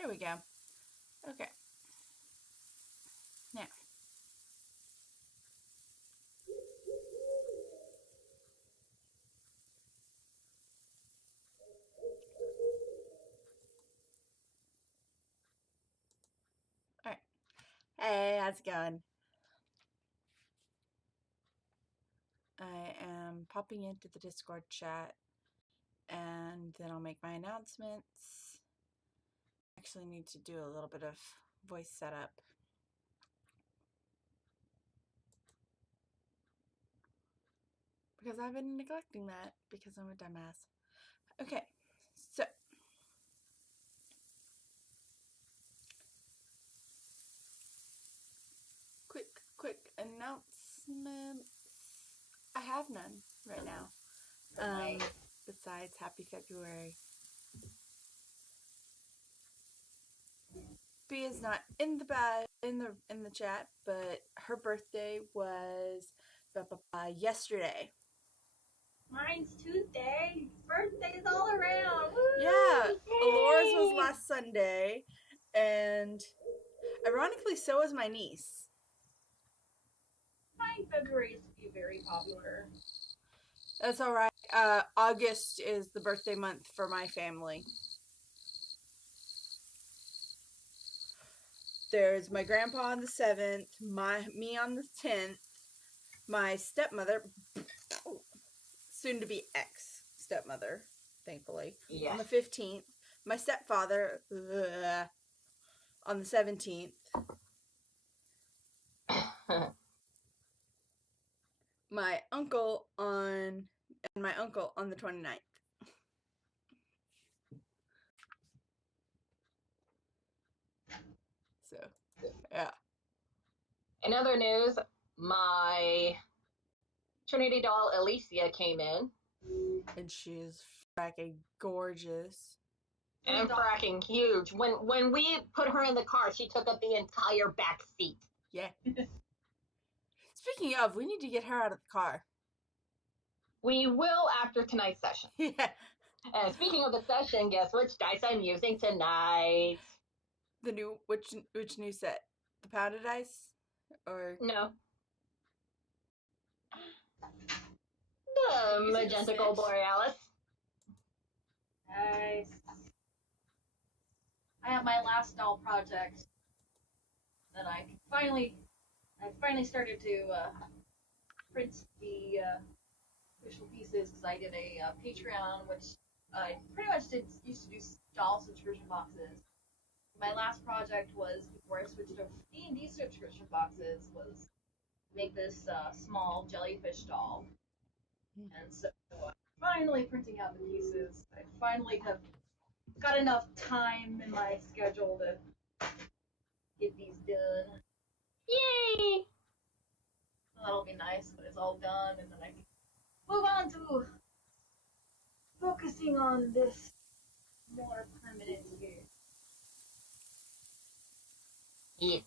There we go. Okay. Now. Alright. Hey, how's it going? I am popping into the Discord chat and then I'll make my announcements. I actually need to do a little bit of voice setup. Because I've been neglecting that because I'm a dumbass. Okay, so quick announcements. I have none right now. Besides Happy February. B is not in the chat, but her birthday was yesterday. Mine's Tuesday. Birthdays all around. Woo! Yeah, Yay! Alora's was last Sunday, and ironically, so is my niece. Mine February used to be very popular. That's all right. August is the birthday month for my family. There's my grandpa on the 7th, me on the 10th, my stepmother, soon to be ex-stepmother, thankfully, on the 15th, my stepfather on the 17th, my uncle on the 29th. So, yeah. In other news, my Trinity doll Alicia came in. And she's fracking gorgeous. And fracking huge. When we put her in the car, she took up the entire back seat. Yeah. Speaking of, we need to get her out of the car. We will after tonight's session. Yeah. And speaking of the session, guess which dice I'm using tonight? The new which new set? The powder dice? Or no. The Magenta Gold Borealis. Nice. I have my last doll project that I finally started to print the official pieces because I did a Patreon, which I pretty much used to do doll subscription boxes. My last project was, before I switched to D&D subscription boxes, was make this small jellyfish doll. And so I'm finally printing out the pieces. I finally have got enough time in my schedule to get these done. Yay! So that'll be nice when it's all done, and then I can move on to focusing on this more permanent here. Yeah.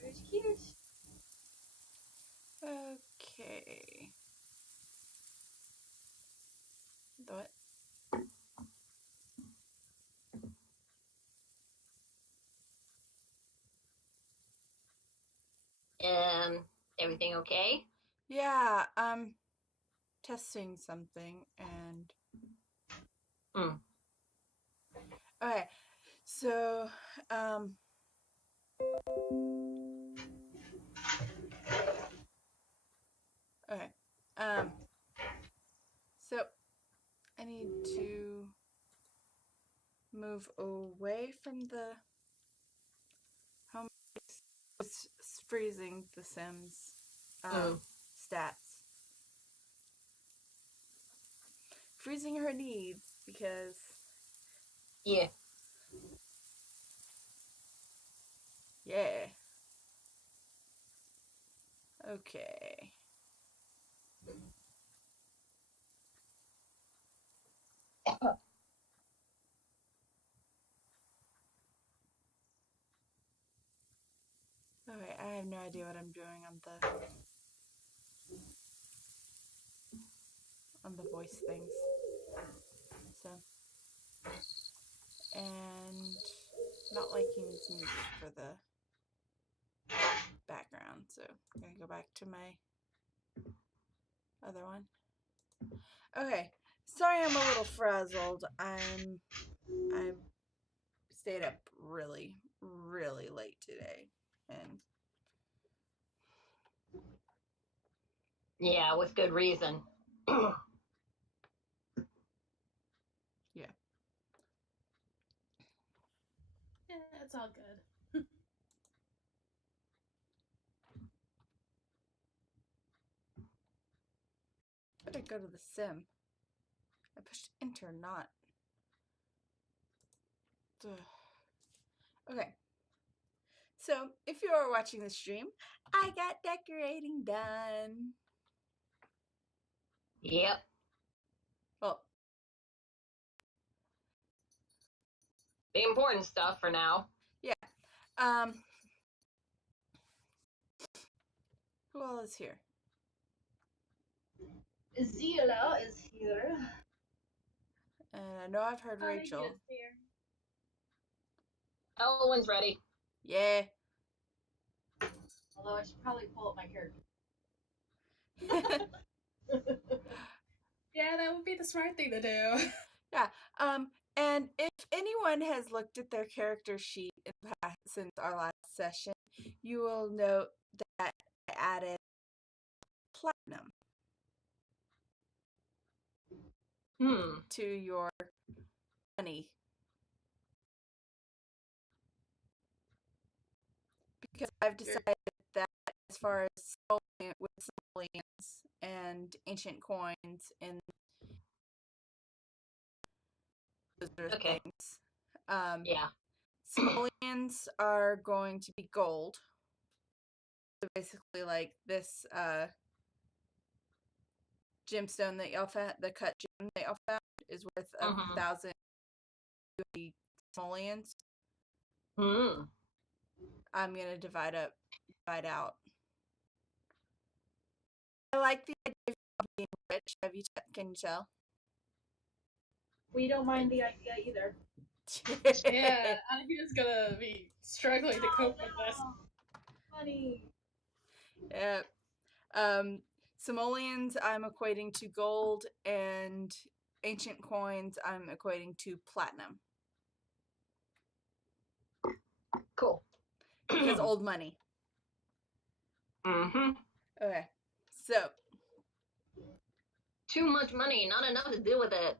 Very cute. okay. What? Everything okay? Yeah, testing something and okay. So, okay. So I need to move away from the home. It's freezing the Sims stats. Freezing her needs because yeah. Okay. Okay, I have no idea what I'm doing on the voice things. So And not liking this music for the background, so I'm gonna go back to my other one. Okay, sorry I'm a little frazzled. I stayed up really, really late today, and Yeah, with good reason. yeah. Yeah, it's all good. Better go to the sim. I pushed enter, not. Ugh. Okay. So, if you are watching the stream, I got decorating done. Yep. Well, The important stuff for now. yeah. Who all is here? Zila is here. And I know I've heard Rachel. Lydia's here. Elwyn's ready. Yeah. Although I should probably pull up my character. Yeah, that would be the smart thing to do. Yeah. And if anyone has looked at their character sheet in the past, since our last session, you will note that I added platinum to your money. Because I've decided that as far as with simoleons and ancient coins and those are things. Yeah. Simoleons are going to be gold. So basically like this gemstone that y'all found, the cut gem that y'all found is worth 1,000 simoleons. I'm gonna divide out. I like the idea of being rich. Can you tell? We don't mind the idea either. Yeah, Anaki's gonna be struggling to cope with this. Funny. Yeah. Simoleons I'm equating to gold, and ancient coins I'm equating to platinum. Cool. Because old money. Okay. So. Too much money, not enough to deal with it.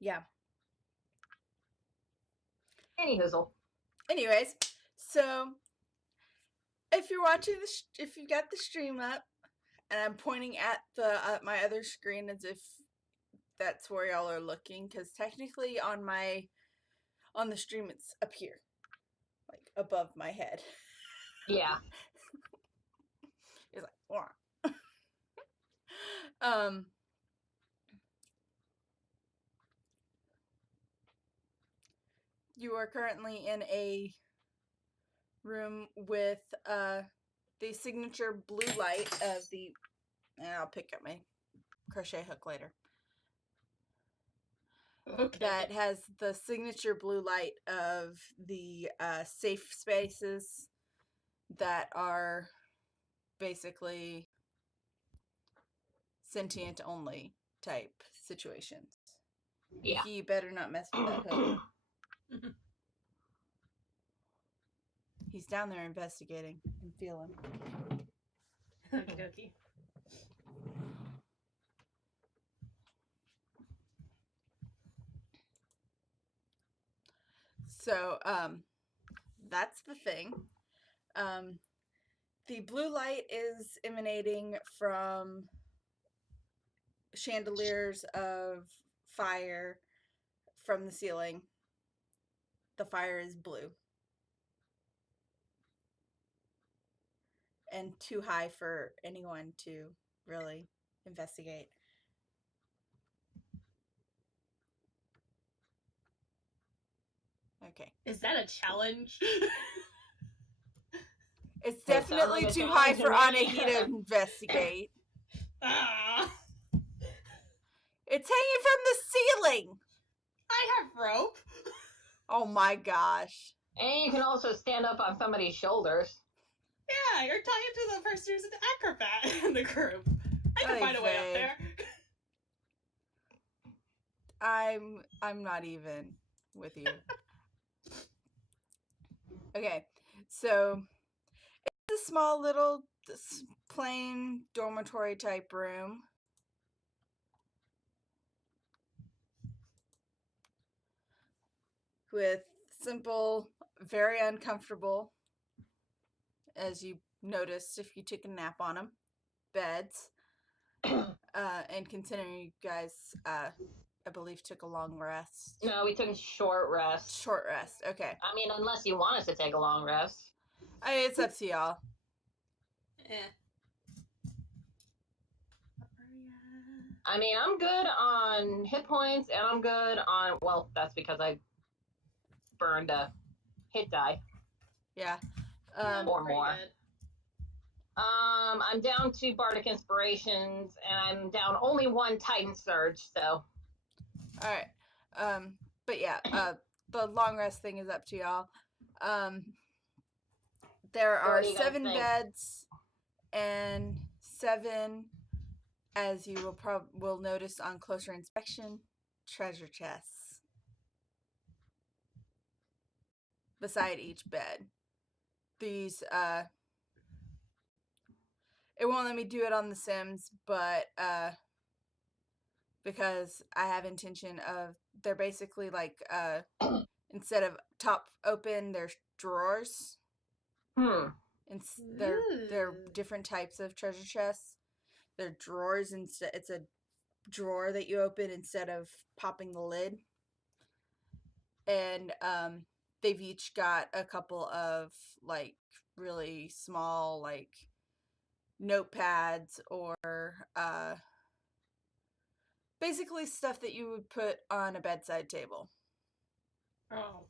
Yeah. Anyways, so if you're watching this, if you got the stream up, and I'm pointing at the my other screen as if that's where y'all are looking, because technically on the stream it's up here, like above my head. Yeah. It's like, wow. You are currently in a room with the signature blue light of the, and I'll pick up my crochet hook later. Okay. That has the signature blue light of the safe spaces that are basically sentient only type situations. Yeah. You better not mess with that hook. He's down there investigating and feeling. Okie dokie. So, that's the thing. The blue light is emanating from chandeliers of fire from the ceiling. The fire is blue. And too high for anyone to really investigate. Okay. Is that a challenge? It's definitely like too high for challenge to me. Anahi to investigate. Ah, It's hanging from the ceiling! I have rope. Oh my gosh. And you can also stand up on somebody's shoulders. Yeah, you're talking to the person who's an acrobat in the group. I can find a way up there. I'm not even with you. Okay, so it's a small little plain dormitory type room. With simple, very uncomfortable, as you noticed if you took a nap on them, beds. And considering you guys, I believe, took a long rest. No, we took a short rest. Short rest, okay. I mean, unless you want us to take a long rest. It's up to y'all. I mean, I'm good on hit points, and I'm good on, well, that's because I burned a hit die. Yeah. Or more. I'm down 2 Bardic Inspirations, and I'm down only 1 Titan Surge, so. Alright. But yeah, the long rest thing is up to y'all. There are 7 beds and 7, as you will notice on closer inspection, treasure chests beside each bed. These, it won't let me do it on the Sims, but, because I have intention of, they're basically like, instead of top open, there's drawers. And they're different types of treasure chests. They're drawers instead. It's a drawer that you open instead of popping the lid. And they've each got a couple of like really small like notepads or basically stuff that you would put on a bedside table. Oh.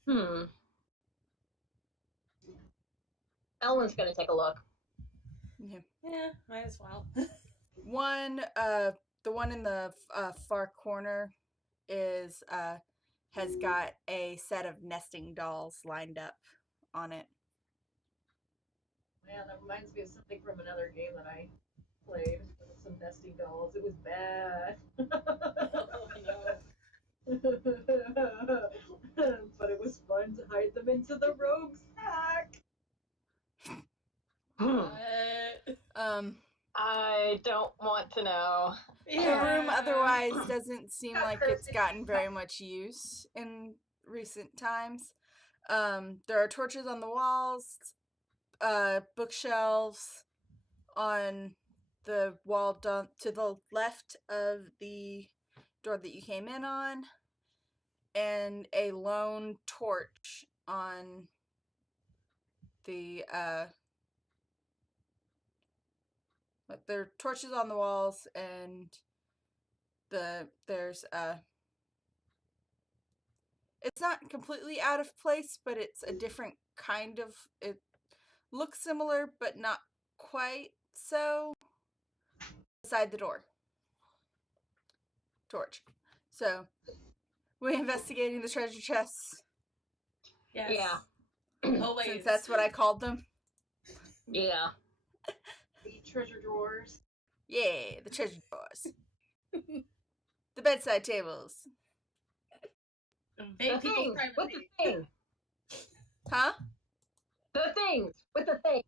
Ellen's gonna take a look. Yeah, might as well. The one in the far corner is has got a set of nesting dolls lined up on it. Man, that reminds me of something from another game that I played. Some nesting dolls. It was bad. But it was fun to hide them into the rogue's pack. I don't want to know. The room otherwise doesn't seem like it's gotten very much use in recent times. There are torches on the walls, bookshelves on the wall to the left of the door that you came in on, and a lone torch on the there are torches on the walls, and there's it's not completely out of place, but it's a different kind of, it looks similar but not quite so, beside the door. Torch. So, we investigating the treasure chests. Yes. Yeah. Always. Since that's what I called them. Yeah. The treasure drawers. Yeah, the treasure drawers. The bedside tables. The things with the thing. Huh? The things with the thing.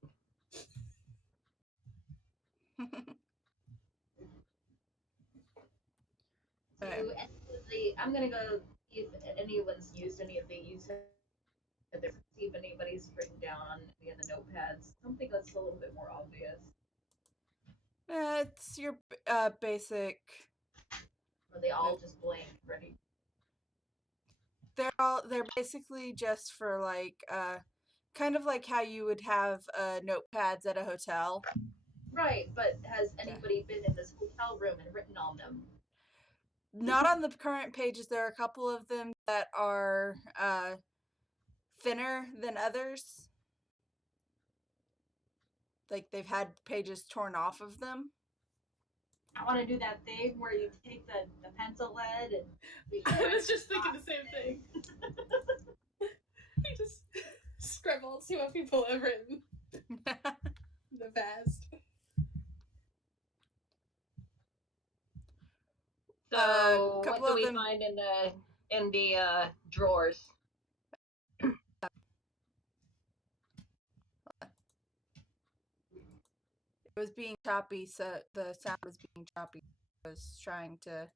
I'm gonna go see if anyone's used any of the see if anybody's written down on any of the notepads something that's a little bit more obvious. It's your basic. Are they all just blank, ready? They're basically just for like kind of like how you would have notepads at a hotel. Right, but has anybody been in this hotel room and written on them? Not on the current pages. There are a couple of them that are thinner than others. Like they've had pages torn off of them. I want to do that thing where you take the pencil lead and... I was just thinking the same thing. Let's see what people have written in the past. So, what couple do of we them- find in the drawers? It was being choppy, so the sound was being choppy. I was trying to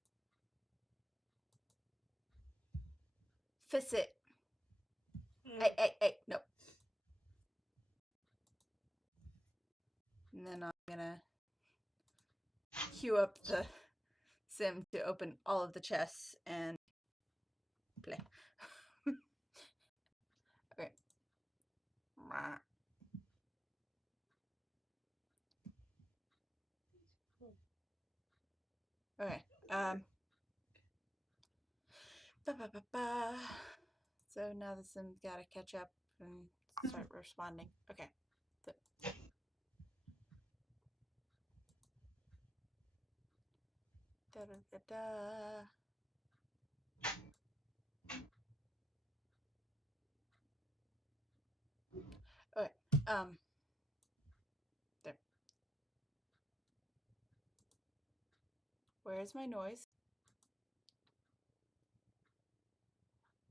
fix it. Hey, no. And then I'm gonna queue up the sim to open all of the chests and play. Okay. Okay. So now the sim's gotta catch up and start responding. Okay. So. Da-da-da-da. Okay. There. Where is my noise?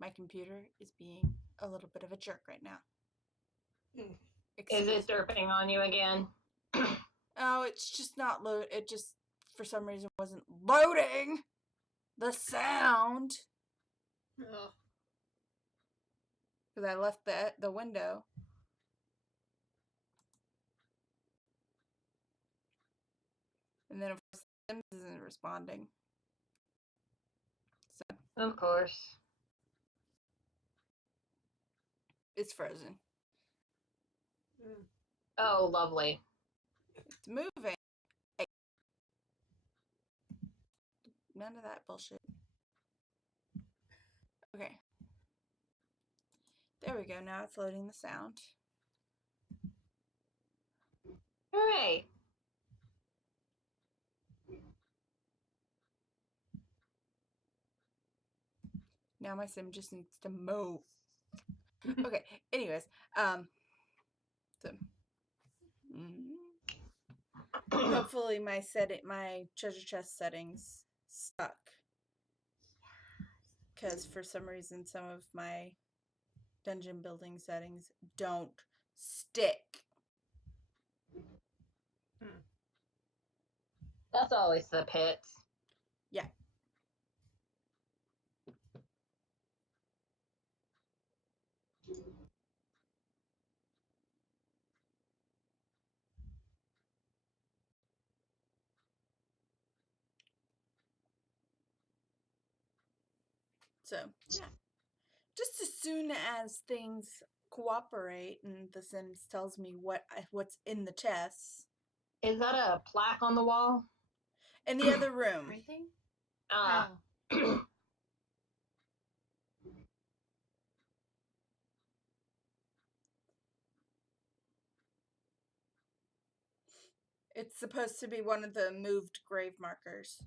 My computer is being a little bit of a jerk right now. Is it derping on you again? Oh, it's just not load. It just, for some reason, wasn't loading the sound. Because I left the window. And then, of course, Sims isn't responding. So. Of course. It's frozen. Oh, lovely. It's moving. Hey. None of that bullshit. Okay. There we go. Now it's loading the sound. Hooray! Now my sim just needs to move. Okay. Anyways, so hopefully my treasure chest settings stuck. Because for some reason some of my dungeon building settings don't stick. That's always the pits. Yeah. So, yeah. Just as soon as things cooperate and the Sims tells me what's in the chest. Is that a plaque on the wall? In the other room. Everything? It's supposed to be one of the moved grave markers.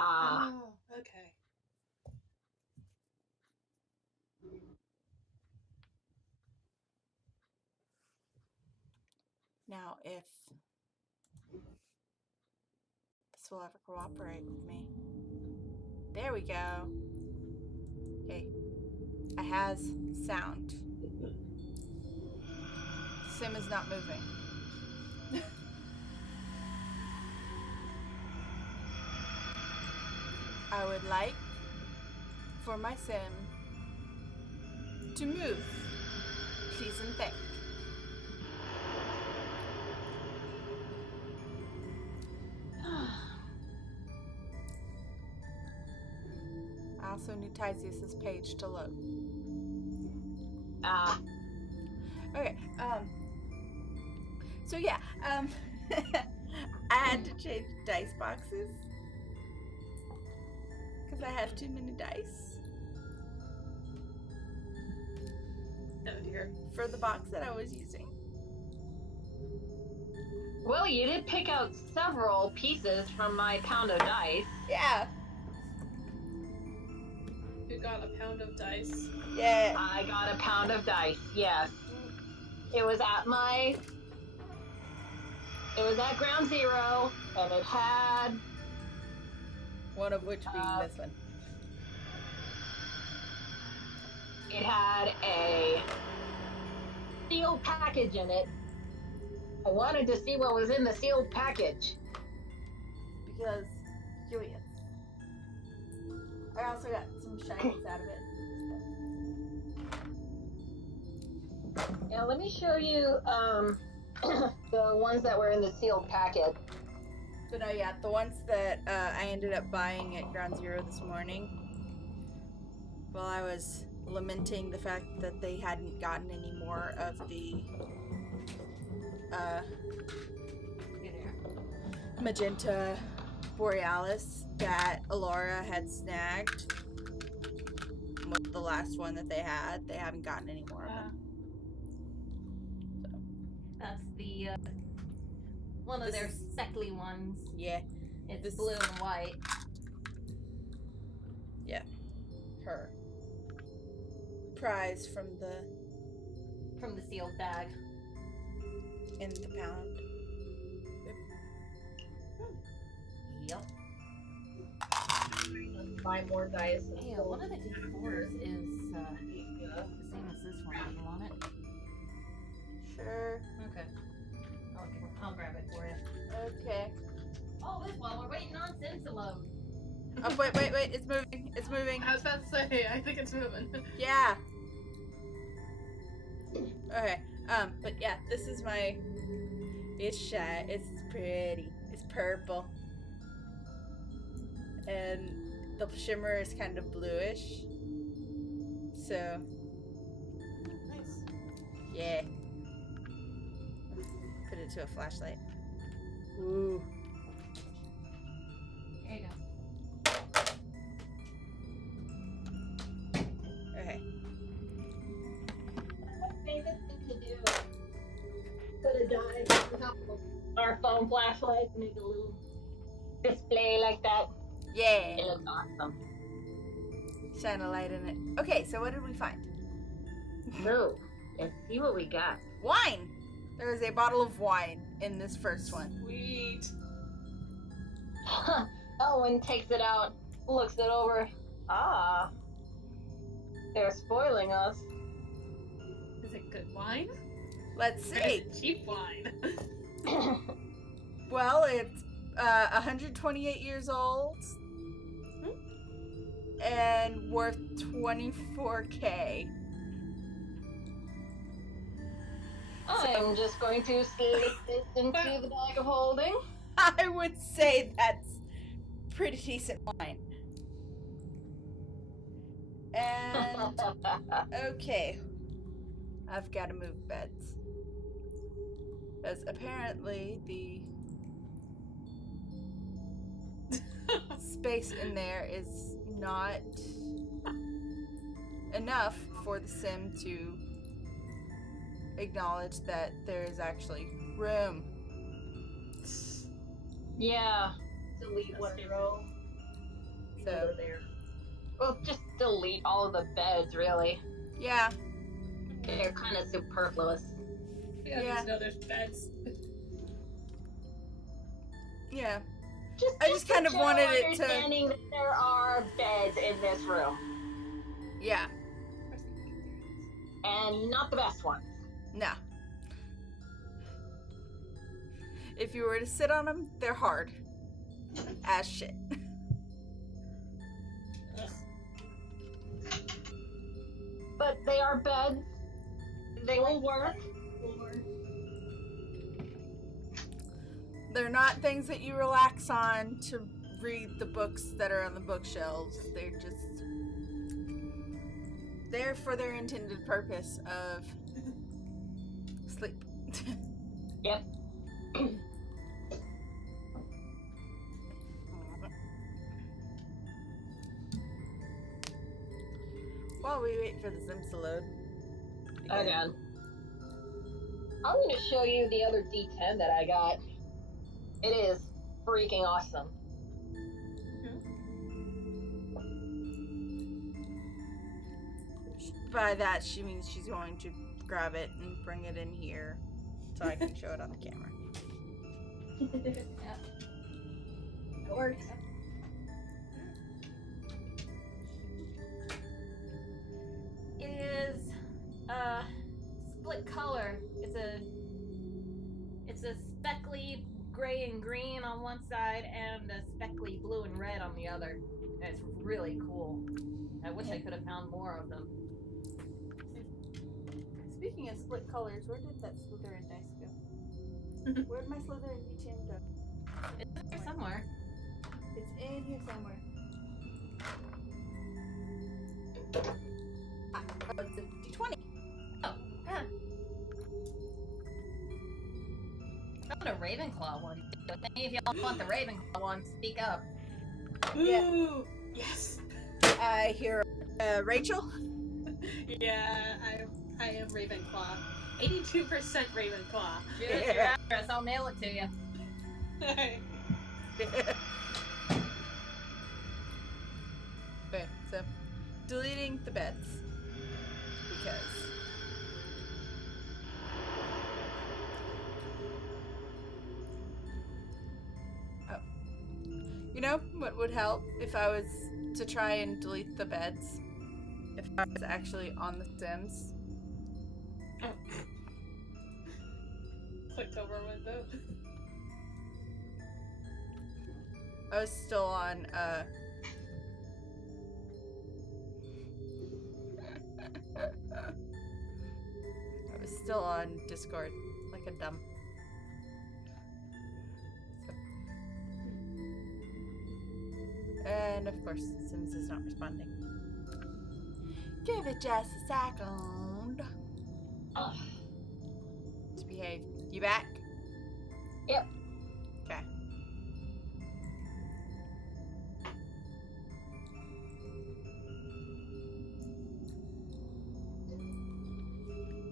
Oh, okay. Now, if this will ever cooperate with me. There we go. Okay. It has sound. Sim is not moving. I would like for my sim to move. Please and thank. I also need Tisius's page to load. Okay, so yeah, I had to change dice boxes because I have too many dice. Oh dear. For the box that I was using. Well, you did pick out several pieces from my pound of dice. Yeah. You got a pound of dice. Yeah. I got a pound of dice, yes. It was at ground zero, and it had One of which being this one. it had a sealed package in it. I wanted to see what was in the sealed package. Because curious. I also got some shinies out of it. Now let me show you the ones that were in the sealed packet. But no, yeah, the ones that I ended up buying at Ground Zero this morning, while I was lamenting the fact that they hadn't gotten any more of the Magenta Borealis that Alora had snagged. Was the last one that they had. They haven't gotten any more of them. That's the one of their speckly ones. Yeah. It's blue and white. Yeah. Her. Prize from the sealed bag. in the pound. Yep. Buy more dice. Hey, one of the D4s is the same as this one. Do you want it? Sure. Okay. I'll grab it for you. Okay. Oh, this while we're waiting on Sim to load. Oh, wait. It's moving. It's moving. I was about to say, I think it's moving. Yeah. Okay. But yeah, this is my... It's shy. It's pretty. It's purple. And the shimmer is kind of bluish. So... Nice. Yeah. Put it to a flashlight. Ooh. There you go. Okay. Favorite thing to do. Put a die on top of our phone flashlight, make a little display like that. Yeah. It looks awesome. Shine a light in it. Okay, so what did we find? So, let's see what we got. Wine! There is a bottle of wine in this first one. Sweet. Elwyn takes it out, looks it over. Ah. They're spoiling us. Is it good wine? Let's Or see. is it cheap wine? Well, it's 128 years old and worth $24K. I'm just going to slip this into the bag of holding. I would say that's pretty decent wine. And okay, I've got to move beds because apparently the space in there is not enough for the sim to acknowledge that there is actually room. Yeah. Delete one row. So There. Well, just delete all of the beds, really. yeah, They're kind of superfluous. Yeah, Yeah. just know there's beds. yeah. Just, I just kind of wanted it to- understanding that there are beds in this room, Yeah. and not the best ones. No. If you were to sit on them, they're hard as shit. But they are beds. They will work. They're not things that you relax on to read the books that are on the bookshelves. They're just there for their intended purpose of sleep. Yep. While we wait for the Sims to load. Again. I'm going to show you the other D10 that I got. It is freaking awesome. By that, she means she's going to grab it and bring it in here so I can show it on the camera. Yeah. It works. It is split color. It's a speckly gray and green on one side and a speckly blue and red on the other. And it's really cool. I wish I could have found more of them. Speaking of split colors, where did that Slytherin dice go? Where'd my Slytherin D10 go? It's there somewhere. It's in here somewhere. Oh, it's a D20. Oh, huh. I found a Ravenclaw one. If any of y'all want the Ravenclaw one, speak up. Yeah. Ooh, yes. I hear Rachel. Yeah, I am Ravenclaw. 82% Ravenclaw. Shoot us your address, I'll mail it to you. Okay, so deleting the beds because you know what would help if I was to try and delete the beds if I was actually on The Sims. Clicked over a window. I was still on I was still on Discord like a dumb. So. And of course Sims is not responding. Give it just a second. To behave. You back? Yep. Okay.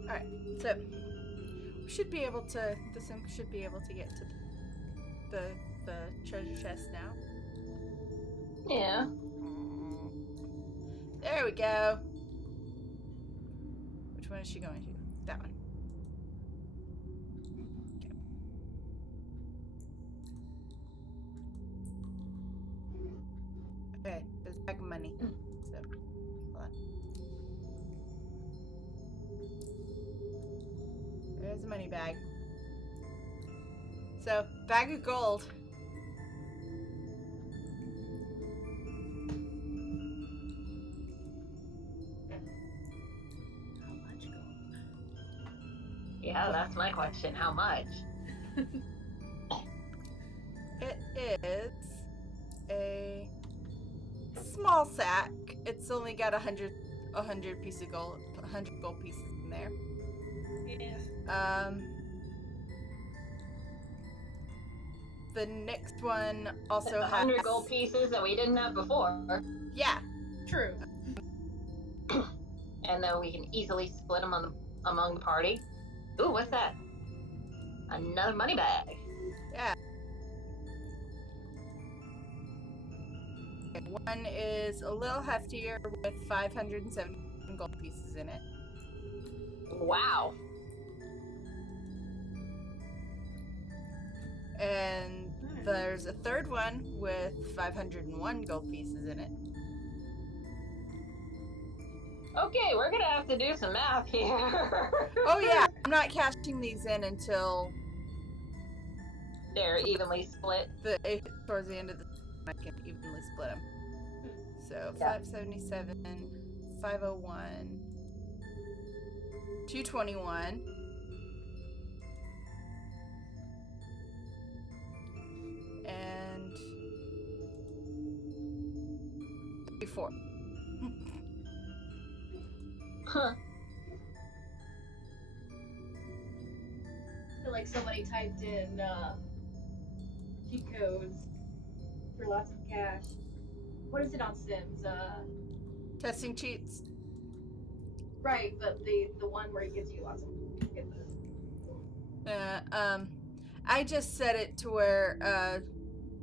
Alright, so we should be able to, the Sim should be able to get to the treasure chest now. Yeah. There we go. Which one is she going to? That one. Okay, there's a bag of money. So, hold on. There's a money bag. So, bag of gold. How much gold? Yeah, that's my question. How much? It is a small sack. It's only got 100 pieces of gold, 100 gold pieces in there. Yeah. The next one also The has 100 gold pieces that we didn't have before. Yeah. True. And then we can easily split them among the party. Ooh, what's that? Another money bag. Yeah. Okay, one is a little heftier with 507 gold pieces in it. Wow. And there's a third one with 501 gold pieces in it. Okay, we're gonna have to do some math here. Oh yeah, I'm not cashing these in until They're evenly split. towards the end of the I can evenly split them. So Yeah. 577, 501, 221, and 34. Huh. I feel like somebody typed in cheat codes for lots of cash. What is it on Sims? Testing cheats. Right, but the one where it gives you lots of get those. I just set it to where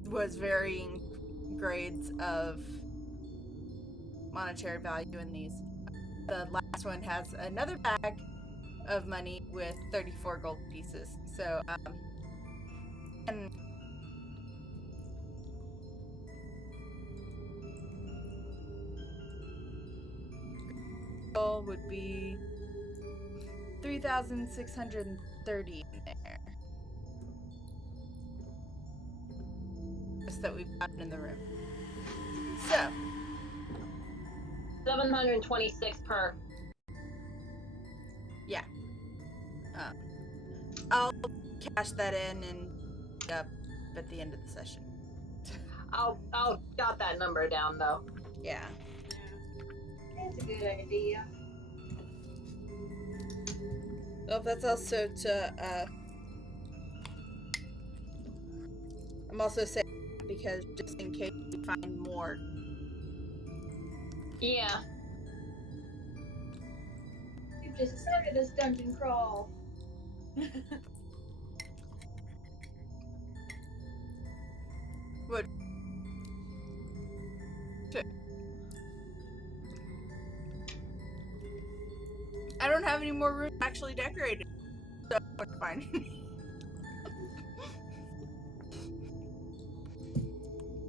was varying grades of monetary value in these. The last one has another bag of money with 34 gold pieces. So, and gold would be 3,630 in there. Just that we've gotten in the room. So, 726 per. yeah. I'll cash that in and up at the end of the session. I'll jot that number down though. Yeah. That's a good idea. Well, that's also to, I'm also saying because just in case we find more. Yeah. We've just started this dungeon crawl. Would. I don't have any more rooms actually decorated, so it's fine.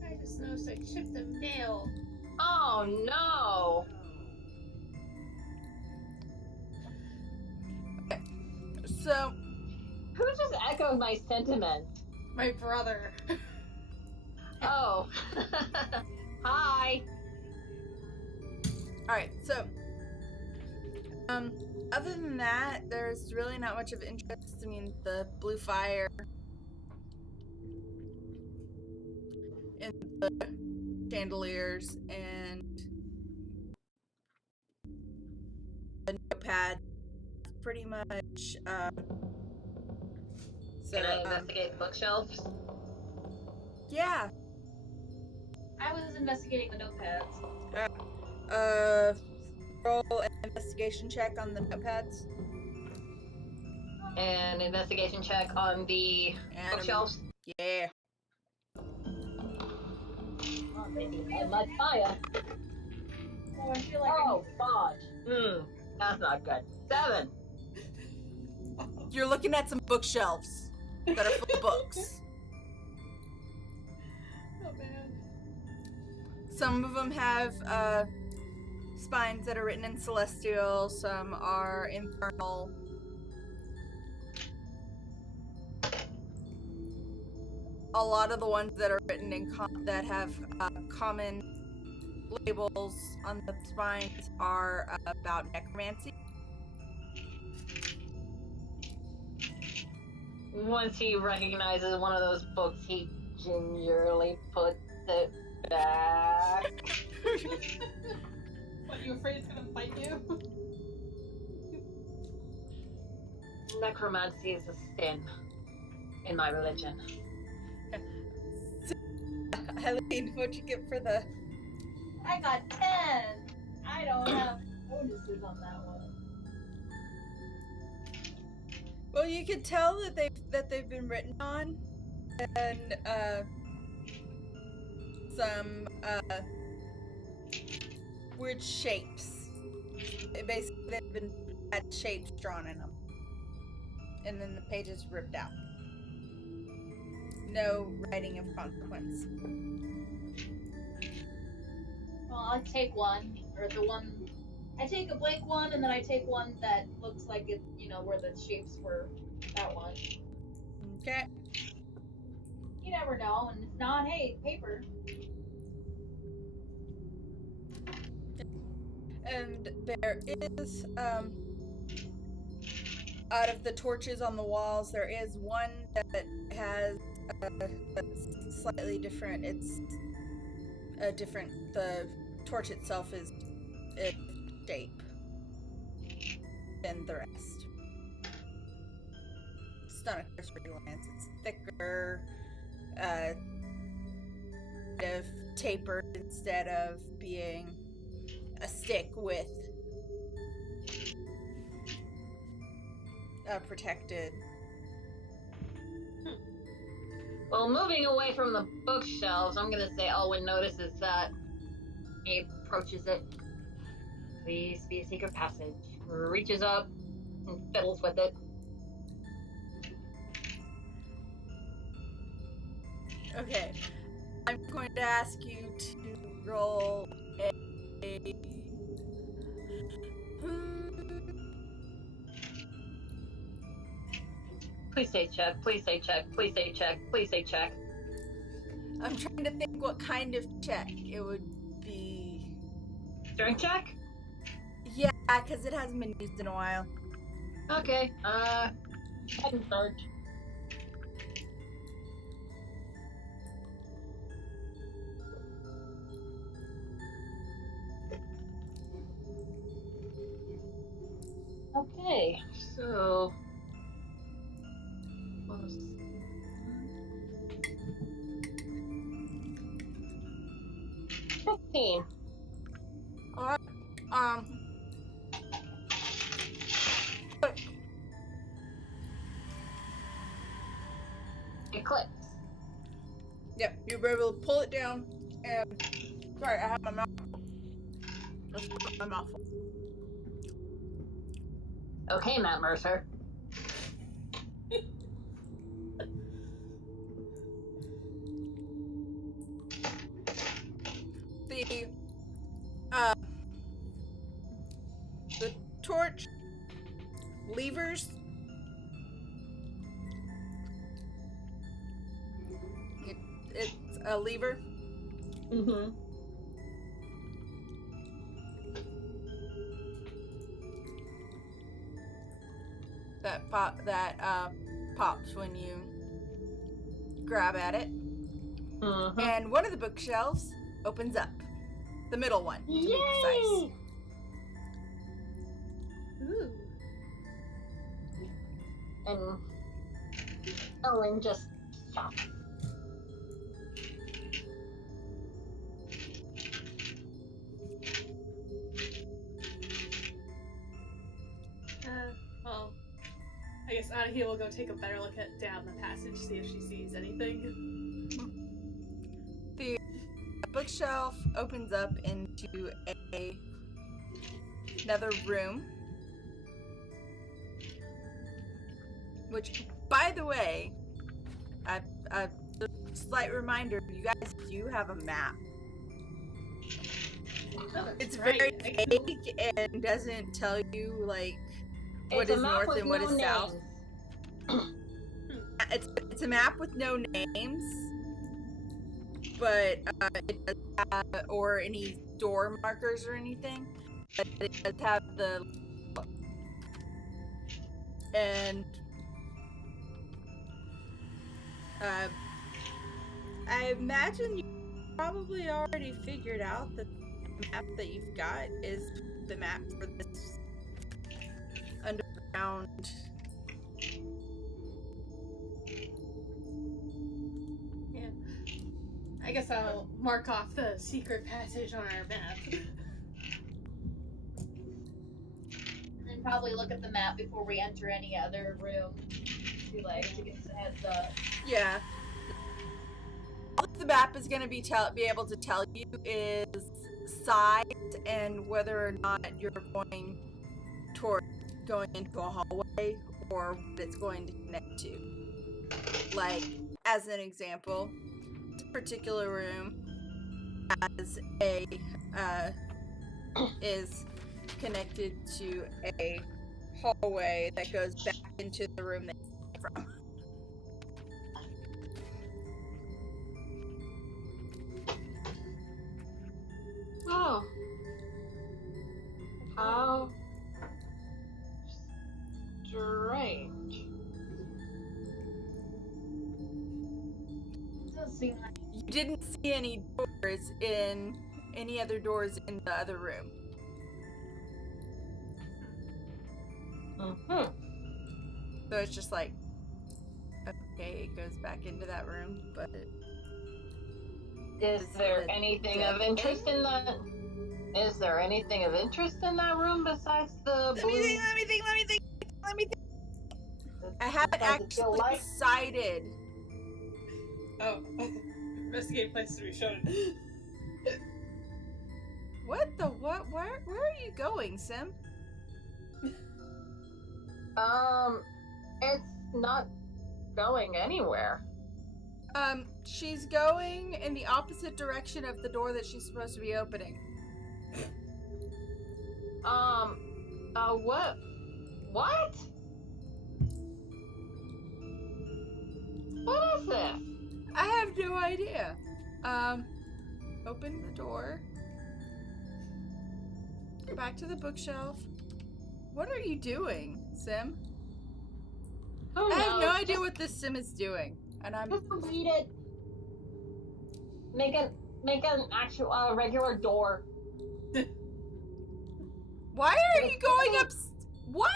I just noticed I chipped a nail. Oh no. So, Who just echoed my sentiment? My brother. Oh. Hi. alright, so, other than that, there's really not much of interest. I mean, the blue fire and the chandeliers and the notepad pretty much, so, Can I investigate the bookshelves? yeah, I was investigating the notepads. roll an investigation check on the notepads. And investigation check on the And bookshelves. yeah. Oh, baby, I like fire. Oh, I feel like Oh, fudge. That's not good. 7. You're looking at some bookshelves that are full of books. Oh man. Some of them have spines that are written in Celestial. Some are Infernal. A lot of the ones that are written in that have common labels on the spines are about necromancy. Once he recognizes one of those books, he gingerly puts it back. What, you afraid it's gonna bite you? Necromancy is a sin in my religion. Eileen, what'd you get for the... I got 10. I don't have bonuses on that one. Well, you could tell that they've been written on, and some weird shapes. Basically, they've been had shapes drawn in them, and then the pages ripped out. No writing of consequence. Well, I take one, or the one. I take a blank one, and then I take one that looks like it, where the shapes were. That one. Okay. You never know, and if not, hey, paper. And there is, out of the torches on the walls, there is one that has that's slightly different. It's a different. The torch itself is its shape than the rest. It's not a cursory glance. It's thicker, kind of tapered instead of being a stick with a protected. Well, moving away from the bookshelves, I'm gonna say Alwyn notices that he approaches it. Please be a secret passage. Reaches up, and fiddles with it. Okay. I'm going to ask you to roll a... Please say check, please say check, please say check, please say check. I'm trying to think what kind of check it would be. Strength check? Yeah, because it hasn't been used in a while. Okay, head and search. Okay, so... 15. Alright, It clicks. yep, you were able to pull it down, and... Sorry, I have my mouth full. Let's put my mouth full. Okay, Matt Mercer. The torch levers. It's a lever. Mm-hmm. That pops when you grab at it. Mm-hmm. And one of the bookshelves opens up. The middle one, to be precise. Ooh. And Ellen just stops. Well, I guess Anahi will go take a better look down the passage, see if she sees anything. The bookshelf opens up into another room. Which, by the way, a slight reminder, you guys do have a map. Oh, It's right. very vague and doesn't tell you, like, what It's is a map north with and what no is south. names. It's a map with no names, but it does have, or any door markers or anything, but it does have the, and I imagine you probably already figured out that the map that you've got is the map for this underground. Yeah. I guess I'll mark off the secret passage on our map. And probably look at the map before we enter any other room. To give us a heads up. Yeah. All the map is going to be able to tell you is size and whether or not you're going into a hallway or what it's going to connect to. Like, as an example, this particular room has is connected to a hallway that goes back into the room that you came from. Oh. How strange. It does seem like You didn't see any other doors in the other room. Mm-hmm. So it's just like, okay, it goes back into that room, but Is there anything of interest in that? Is there anything of interest in that room besides the blue? Let me think. I haven't Does it feel actually like? decided. Oh. Investigate places we showed. What the what? Where are you going, Sim? It's not going anywhere. She's going in the opposite direction of the door that she's supposed to be opening. What? What? What is this? I have no idea. Open the door. Go back to the bookshelf. What are you doing, Sim? Who I have no knows? idea what this Sim is doing. And I'm... Just delete it. Make an actual, regular door. Why are you going up... What?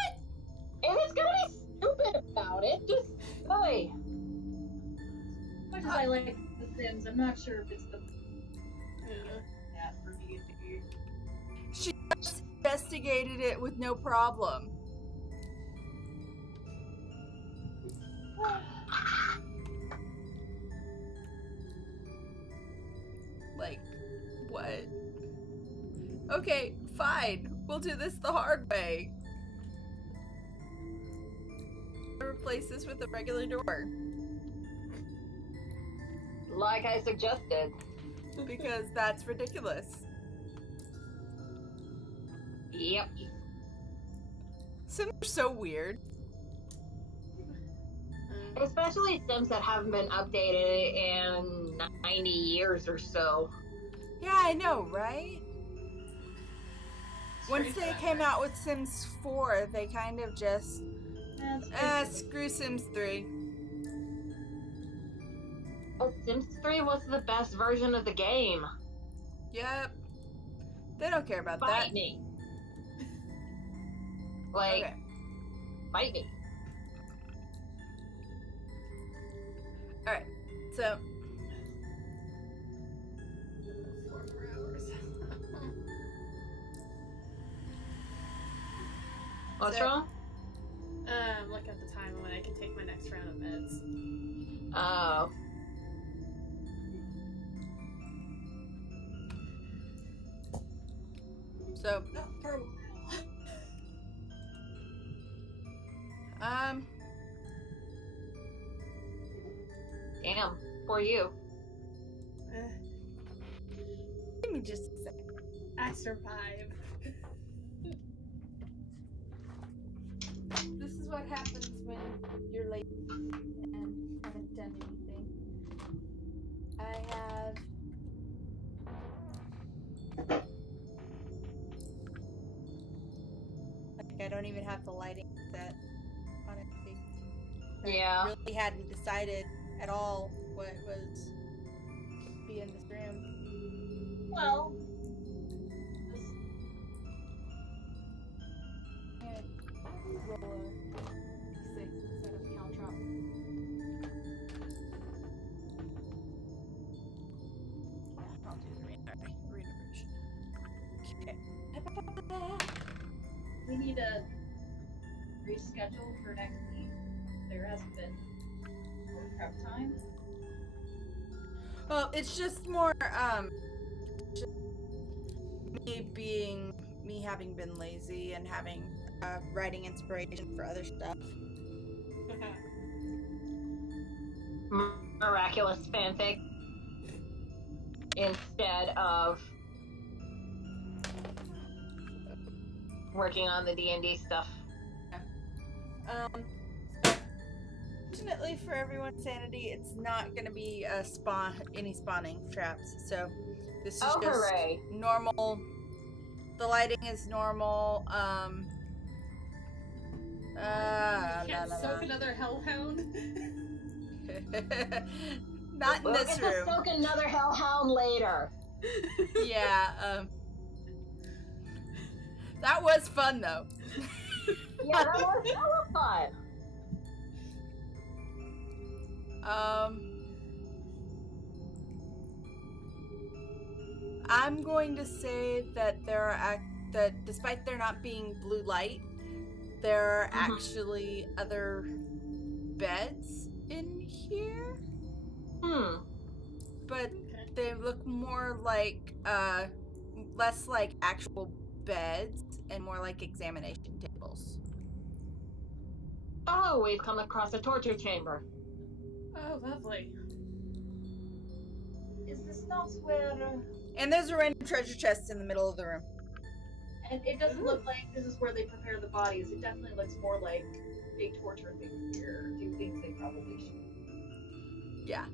If it's gonna be stupid about it, just really. Much as I like The Sims, I'm not sure if it's the that for me to do. She just investigated it with no problem. Like, what? Okay, fine. We'll do this the hard way. Replace this with a regular door. Like I suggested. Because that's ridiculous. Yep. Sims are so weird. Especially Sims that haven't been updated in 90 years or so. Yeah, I know, right? Once they came out with Sims 4, they kind of just... screw Sims 3. Oh, Sims 3 was the best version of the game. Yep. They don't care about that. Fight me. Like, Okay. fight me. Alright, so... 4 more hours. What's So- wrong? Look at the time when I can take my next round of meds. Oh. So, Not for a while. Damn. For you. give me just a second. I survived. This is what happens when you're late and haven't done anything. I have... Like, I don't even have the lighting set on anything. Yeah. I really hadn't decided at all what was be in this room. Well, Roll a 6 instead of caltrop. I'll do the arena version. Okay. we need to reschedule for next week. There hasn't been more prep time. Well, it's just more, just me having been lazy and having, writing inspiration for other stuff. Miraculous fanfic. Instead of working on the D&D stuff. Fortunately for everyone's sanity, it's not gonna be any spawning traps. So this is Oh, just hooray. normal. The lighting is normal. Can't soak another hellhound. Not in We'll this get to room. soak another hellhound later. Yeah. That was fun though. Yeah, that was hella fun. I'm going to say that that despite there not being blue light, there are actually other beds in here, but they look more like less like actual beds and more like examination tables. Oh, we've come across a torture chamber. Oh, lovely. Is this not where? And there's a random treasure chest in the middle of the room. And it doesn't look like this is where they prepare the bodies. It definitely looks more like they torture things here. Do things they probably should. Yeah.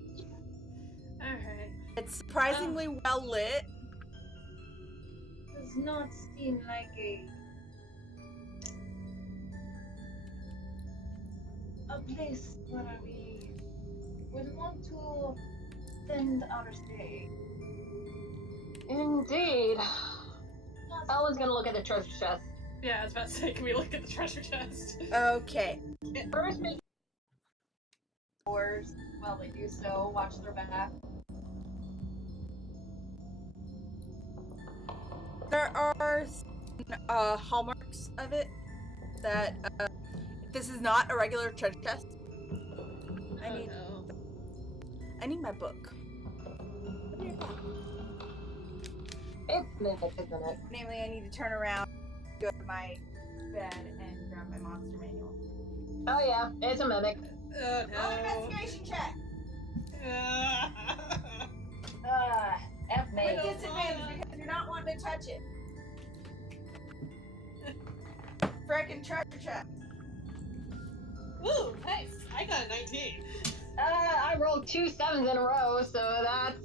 Alright. It's surprisingly well lit. Does not seem like a place where we would want to spend our stay. Indeed. Ellen's gonna look at the treasure chest. Yeah, I was about to say, can we look at the treasure chest? Okay. First, make Doors while they do so, watch their back. There are hallmarks of it that this is not a regular treasure chest. I need my book. it's mimic, isn't it? Namely, I need to turn around, go to my bed, and grab my monster manual. Oh yeah, it's a mimic. Oh Roll an no. investigation check. F With me. disadvantage because you're not wanting to touch it. Frickin' treasure chest. Woo, nice. I got a 19. I rolled 2 7s in a row, so that's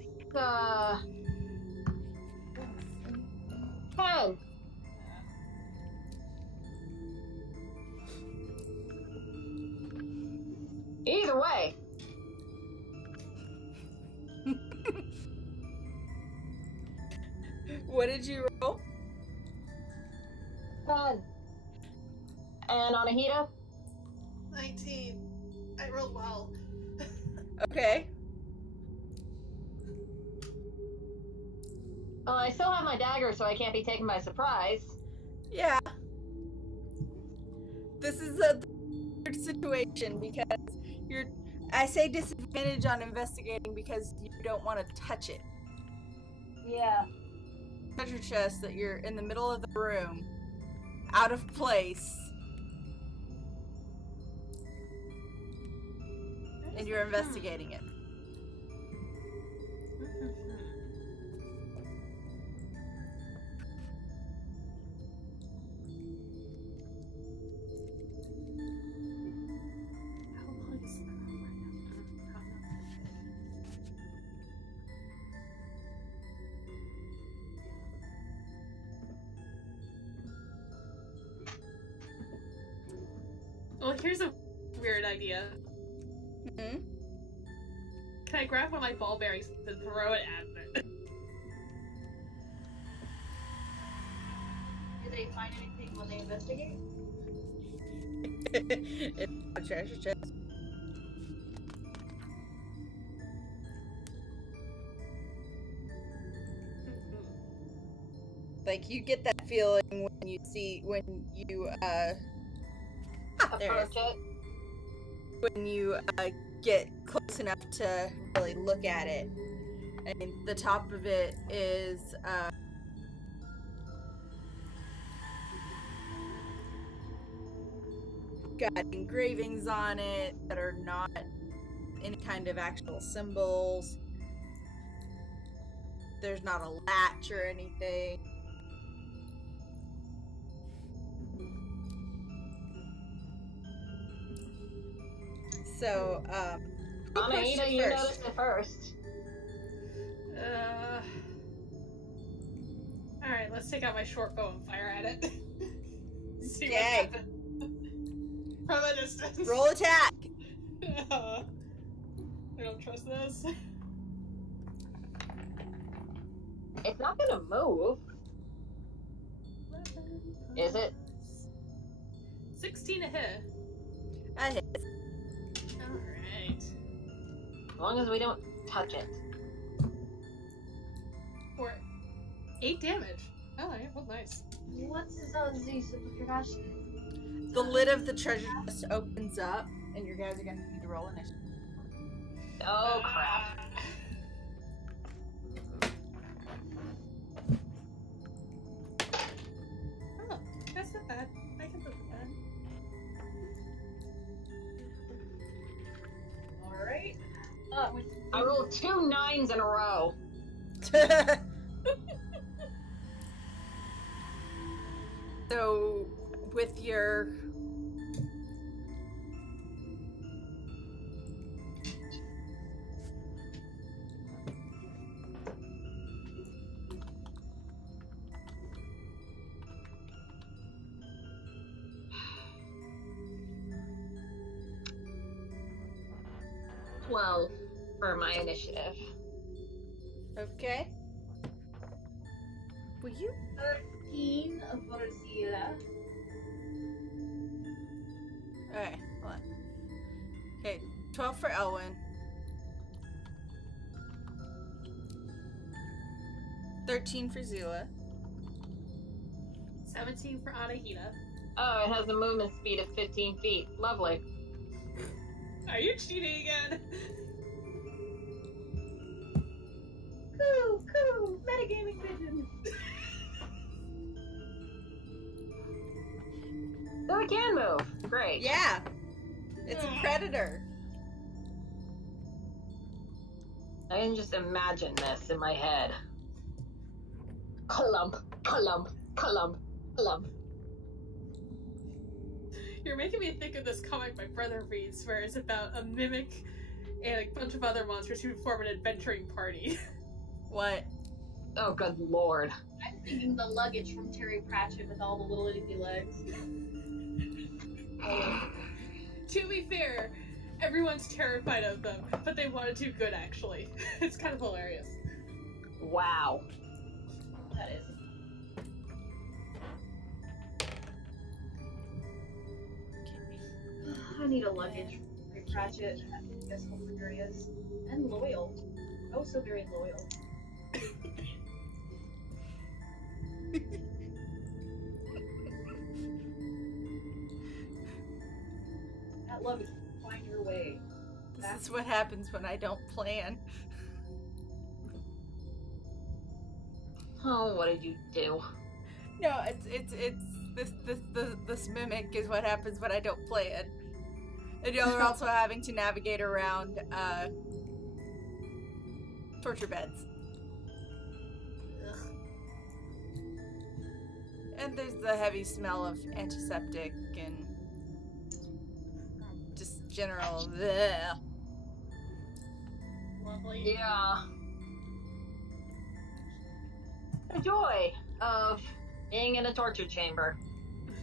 10. Either way, What did you roll? 10. And on a heat up, 19. I rolled well. Okay. well, I still have my dagger, so I can't be taken by surprise. Yeah. This is a weird situation because I say disadvantage on investigating because you don't want to touch it. Yeah. Treasure chest that you're in the middle of the room, out of place, and you're investigating it. Well, here's a weird idea. Hmm? Can I grab one of my ball berries and throw it at it? Do they find anything when they investigate? It's a treasure chest. Like you get that feeling when you there it Approach it. is. When you get close enough to really look at it. And the top of it is got engravings on it that are not any kind of actual symbols. There's not a latch or anything. So, who pushed Anahita, it you first? noticed it first. Alright, let's take out my short bow and fire at it. See what Okay. happens. From a distance. Roll attack. I don't trust this. It's not gonna move, is it? 16 to hit. I hit. Alright. As long as we don't touch it. For 8 damage. Oh, yeah, well, nice. What's the supercross? The lid of the treasure chest opens up, and your guys are gonna need to roll initiative. Oh crap. Oh, that's not bad. I can live with rolled 2 9s in a row. So, with your... Well, for my initiative. Okay. Will you? 13 for Zila. Okay, hold on. Okay, 12 for Elwyn. 13 for Zila. 17 for Anahita. Oh, it has a movement speed of 15 feet. Lovely. Are you cheating again? Coo! Metagaming vision! So it can move. Great. Yeah! It's a predator. I can just imagine this in my head. Clump, clump, clump, clump. You're making me think of this comic my brother reads, where it's about a mimic and a bunch of other monsters who form an adventuring party. What? Oh, good lord. I'm thinking the luggage from Terry Pratchett with all the little itty legs. To be fair, everyone's terrified of them, but they want to do good, actually. It's kind of hilarious. Wow. That is. I need a luggage. Terry Pratchett. I think that's hilarious. And loyal. Oh, so very loyal. That luggage, find your way. This is what happens when I don't plan. Oh, what did you do? No, it's this mimic is what happens when I don't plan. And y'all are also having to navigate around torture beds. Ugh. And there's the heavy smell of antiseptic and just general bleh. Lovely. Yeah. The joy of being in a torture chamber.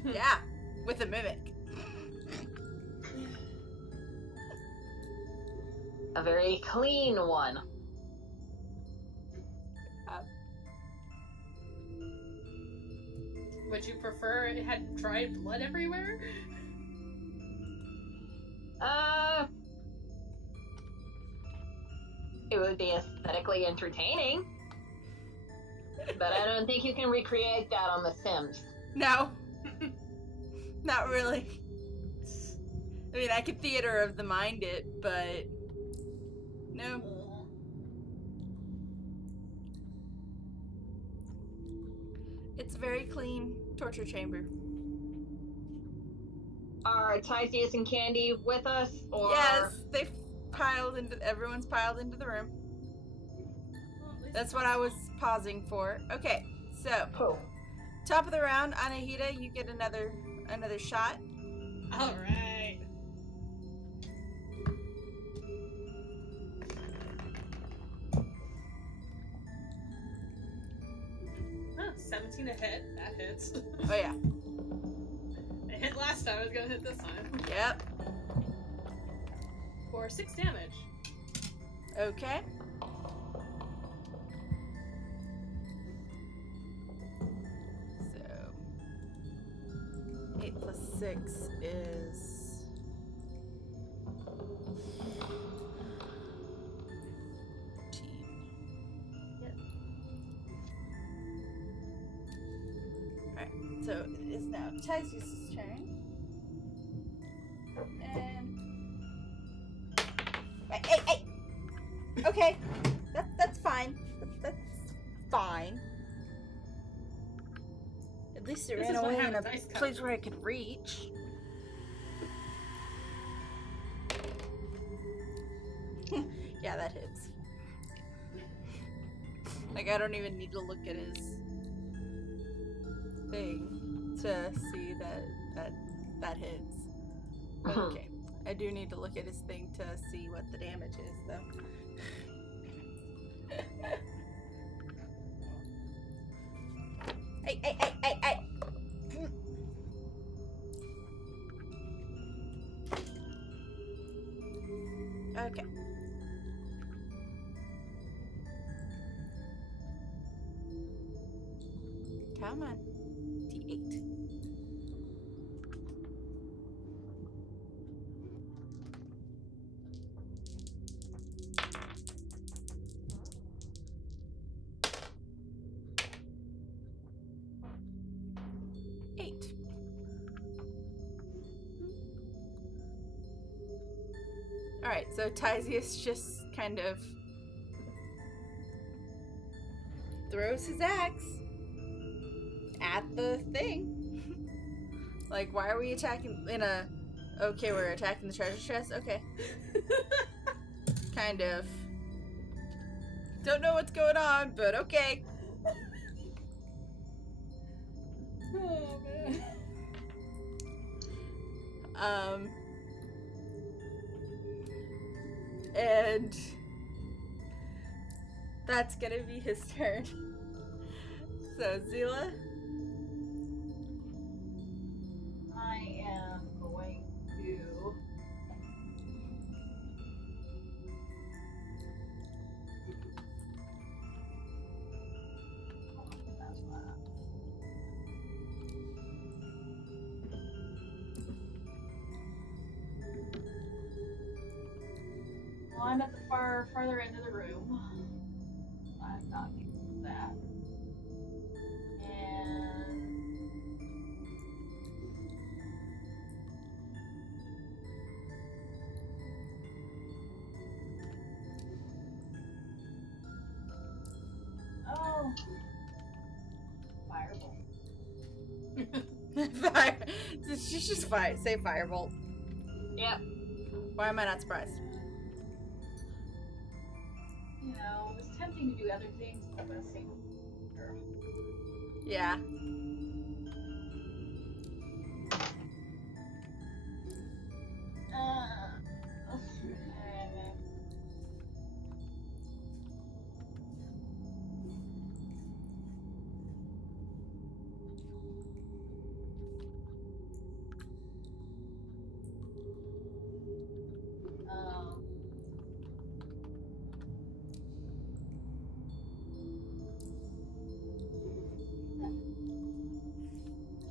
Yeah, with a mimic. A very clean one. Would you prefer it had dried blood everywhere? It would be aesthetically entertaining. But I don't think you can recreate that on The Sims. No. Not really. I mean, I could theater of the mind it, but no. It's a very clean torture chamber. Are Tisius and Candy with us? Or... Yes, everyone's piled into the room. That's what I was pausing for. Okay, so Cool. top of the round, Anahita, you get another shot. Alright. Oh, 17 to hit. That hits. Oh yeah. It hit last time, I was gonna hit this time. Yep. For 6 damage. Okay. So 8 plus 6 is 14. Yep. Alright, so it is now Tisius' turn. And hey! Okay, that's fine. That's fine. At least it This ran is what away in a happens, ice place covered. where I could reach. Yeah, that hits. Like, I don't even need to look at his thing to see that hits. But okay. I do need to look at his thing to see what the damage is, though. Hey. Okay. Come on. D8. Eight. Alright, so Tysius just kind of throws his axe at the thing. Like, why are we attacking in a... Okay, we're attacking the treasure chest? Okay. Kind of. Don't know what's going on, but okay. Oh, man. And that's gonna be his turn. So, Zila? I am going to... Well, I'm at the farther end of the room. I'm not doing that. And... Oh! Firebolt. Fire. Just fire. Say firebolt. Yep. Why am I not surprised? You know, it was tempting to do other things, but I'm gonna say girl. Yeah.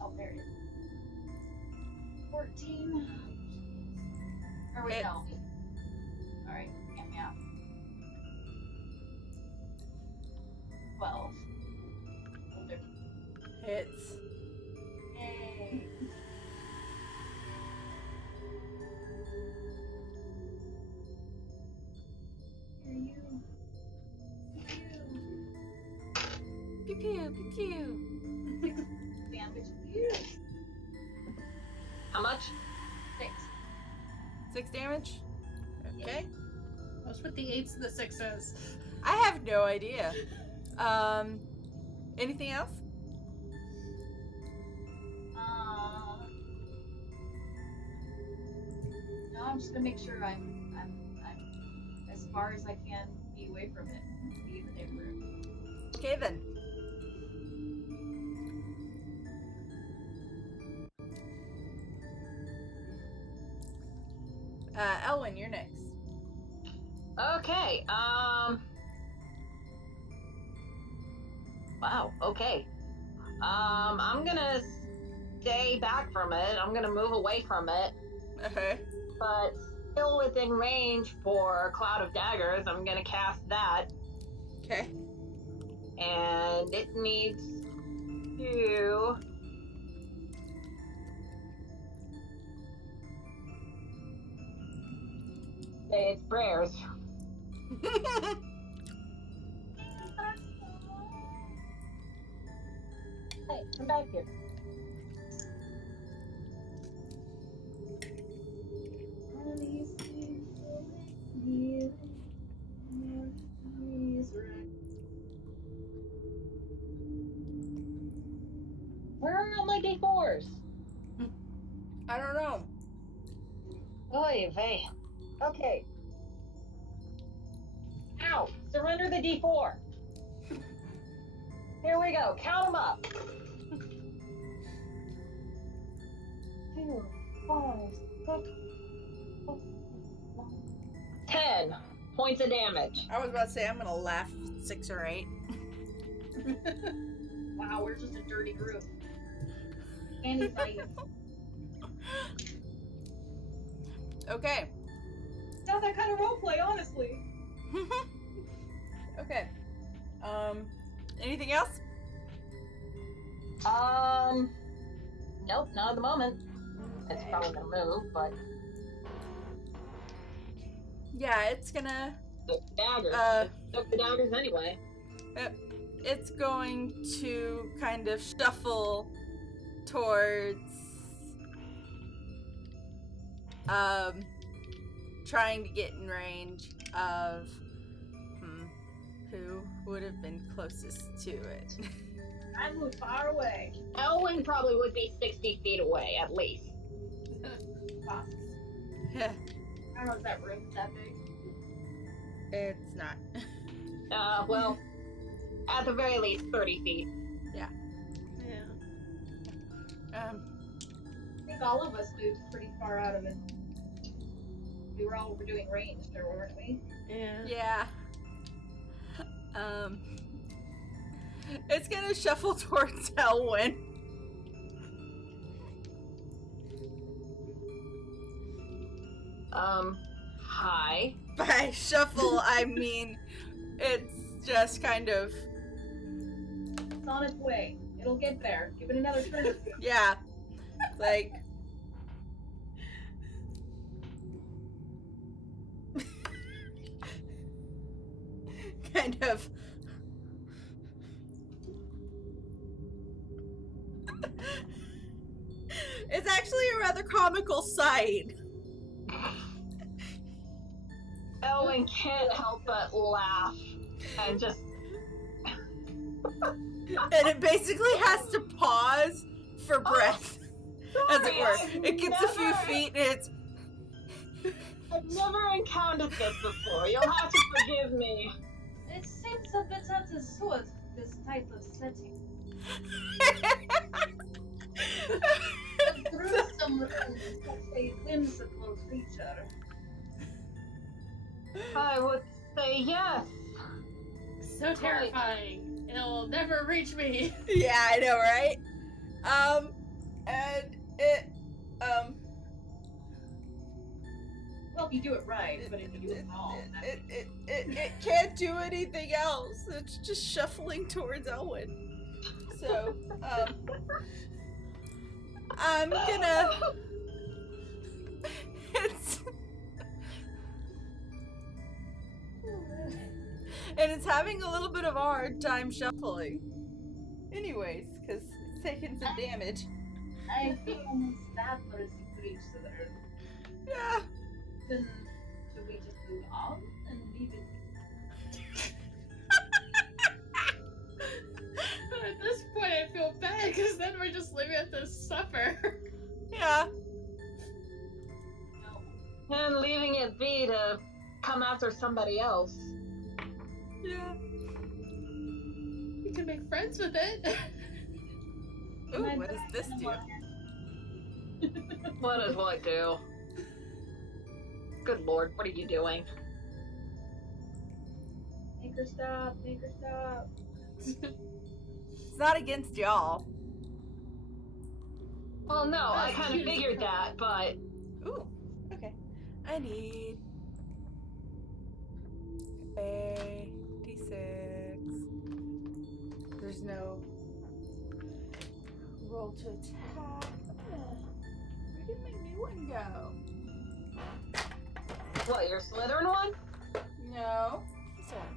Oh, there it is. 14. Or wait, Hits. no. Alright, count me out. 12. Hits. Yay. Here you. Pew pew, pew pew. 6 damage. Pew. How much? 6. 6 damage? Okay. What's with the 8s and the 6s? I have no idea. Anything else? No, I'm just gonna make sure I'm as far as I can be away from it. Be in the neighborhood. Okay then. Elwyn, you're next. Okay. Wow. Okay. I'm gonna stay back from it. I'm gonna move away from it, Okay. but still within range for Cloud of Daggers. I'm gonna cast that, Okay. and it needs to. Say its prayers. Hey, come back here. Where are all my D4s? I don't know. Oy vey. Okay. Ow! Surrender the D4. Here we go. Count them up. 2, 5, 6, 10 points of damage. I was about to say I'm gonna laugh 6 or 8. Wow, we're just a dirty group. Candy fight. Okay. Not that kind of roleplay, honestly. Okay. Anything else? Nope, not at the moment. It's probably gonna move, but Yeah, it's gonna. the daggers. Uh. It took the daggers anyway. It's going to kind of shuffle towards trying to get in range of who would have been closest to it. I moved far away. Elwyn probably would be 60 feet away, at least. Possible. Yeah, I don't know if that room's that big. it's not. Well, at the very least, 30 feet. Yeah. I think all of us moved pretty far out of it. We were all doing ranged, or weren't we? Yeah. Yeah. It's gonna shuffle towards Elwyn. Hi. By shuffle, I mean it's just kind of, It's on its way. It'll get there. Give it another turn or two. yeah, like kind of. It's actually a rather comical sight. Elwyn can't help but laugh and just. And it basically has to pause for breath, as it were. It gets a few feet and it's. I've never encountered this before. You'll have to forgive me. It seems a bit out of sort, this type of setting. A gruesome and such a whimsical creature. I would say yes. So terrifying. It'll never reach me. Yeah, I know, right? And it, Well, if you do it right, but if you do it wrong, it can't do anything else. It's just shuffling towards Elwyn. So, I'm gonna. It's. And it's having a little bit of a hard time shuffling. Anyways, because it's taking some damage. I feel almost bad for this creature. Yeah. Then should we just move on and leave it? At this point, I feel bad because then we're just leaving it to suffer. Yeah. No. And leaving it be to come after somebody else. Yeah. You can make friends with it. Ooh, what does this do? What does what do? Good lord, what are you doing? Make her stop, make her stop. It's not against y'all. Well, no, I That's kind of cute. figured that, but Ooh, okay. I need a d6. There's no roll to attack. Where did my new one go? what, your Slytherin one? No. This one.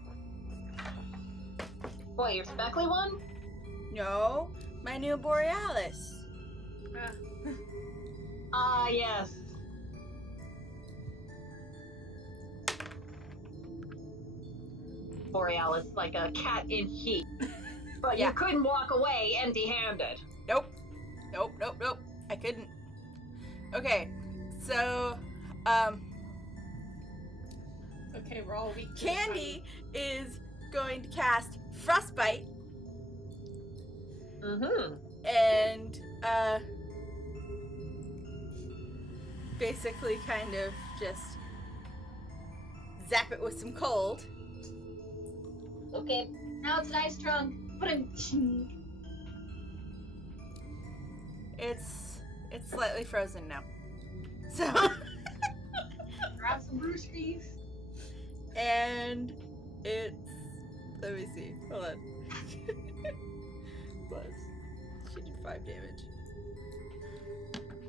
What, your speckly one? No. My new Borealis. Ah, yes. Borealis, like a cat in heat. But Yeah. you couldn't walk away empty-handed. Nope. I couldn't. Okay, so, Okay, we're all weak. Candy is going to cast Frostbite Mm-hmm. and, basically kind of just zap it with some cold. Okay. Now it's an ice trunk. It's slightly frozen now. So, Grab some brewskis. and it's, let me see, hold on. Plus, she did 5 damage.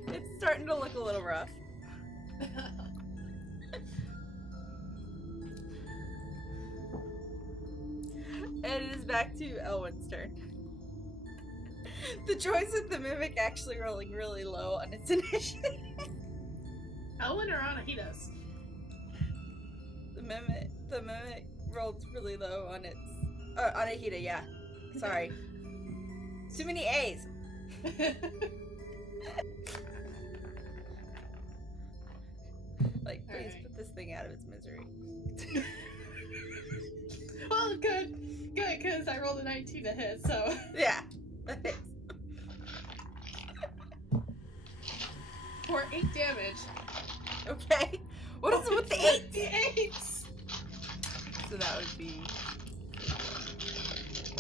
It's starting to look a little rough. And it is back to Elwyn's turn. The choice of the Mimic actually rolling really low on its initiative. Elwyn or Anahidas? The Mimic rolled really low on its... Anahita, yeah. Sorry. Too many A's. Like, please put this thing out of its misery. Well, good, because I rolled a 19 to hit, so. Yeah. For 8 damage. Okay. What is it with the 8? The 8s! So that would be...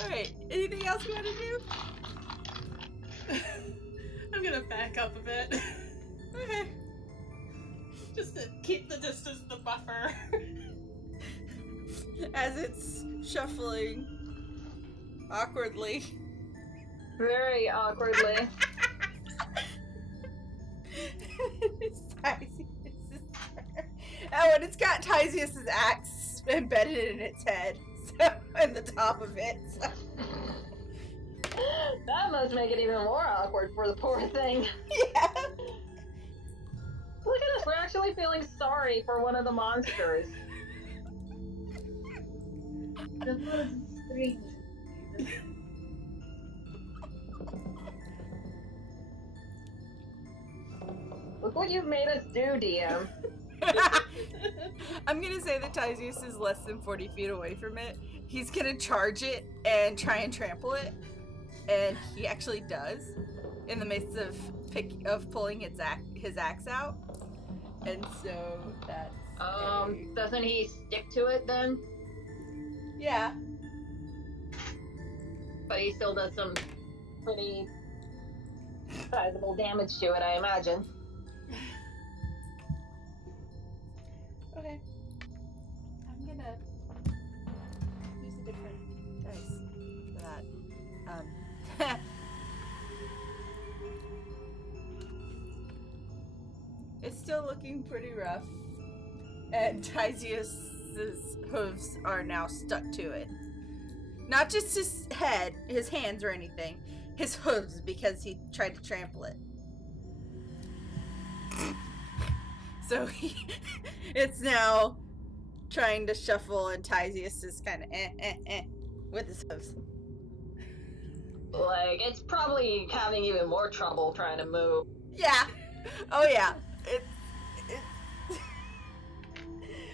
Alright, anything else you want to do? I'm gonna back up a bit. Okay. Just to keep the distance, the buffer. As it's shuffling awkwardly. Very awkwardly. Oh, and it's got Tysius's axe embedded in its head, so in the top of it. So. That must make it even more awkward for the poor thing. Yeah. Look at us, we're actually feeling sorry for one of the monsters. The frozen spring. Look what you've made us do, DM. I'm gonna say that Tysius is less than 40 feet away from it. He's gonna charge it and try and trample it, and he actually does, in the midst of pulling his axe out. And so that's doesn't he stick to it then? yeah. But he still does some pretty sizable damage to it, I imagine. Okay. I'm gonna use a different dice for that. It's still looking pretty rough, and Tysius's hooves are now stuck to it. Not just his head, his hands or anything, his hooves, because he tried to trample it. So it's now trying to shuffle, and Tysius is kind of with his hooves. Like, it's probably having even more trouble trying to move. Yeah. Oh yeah.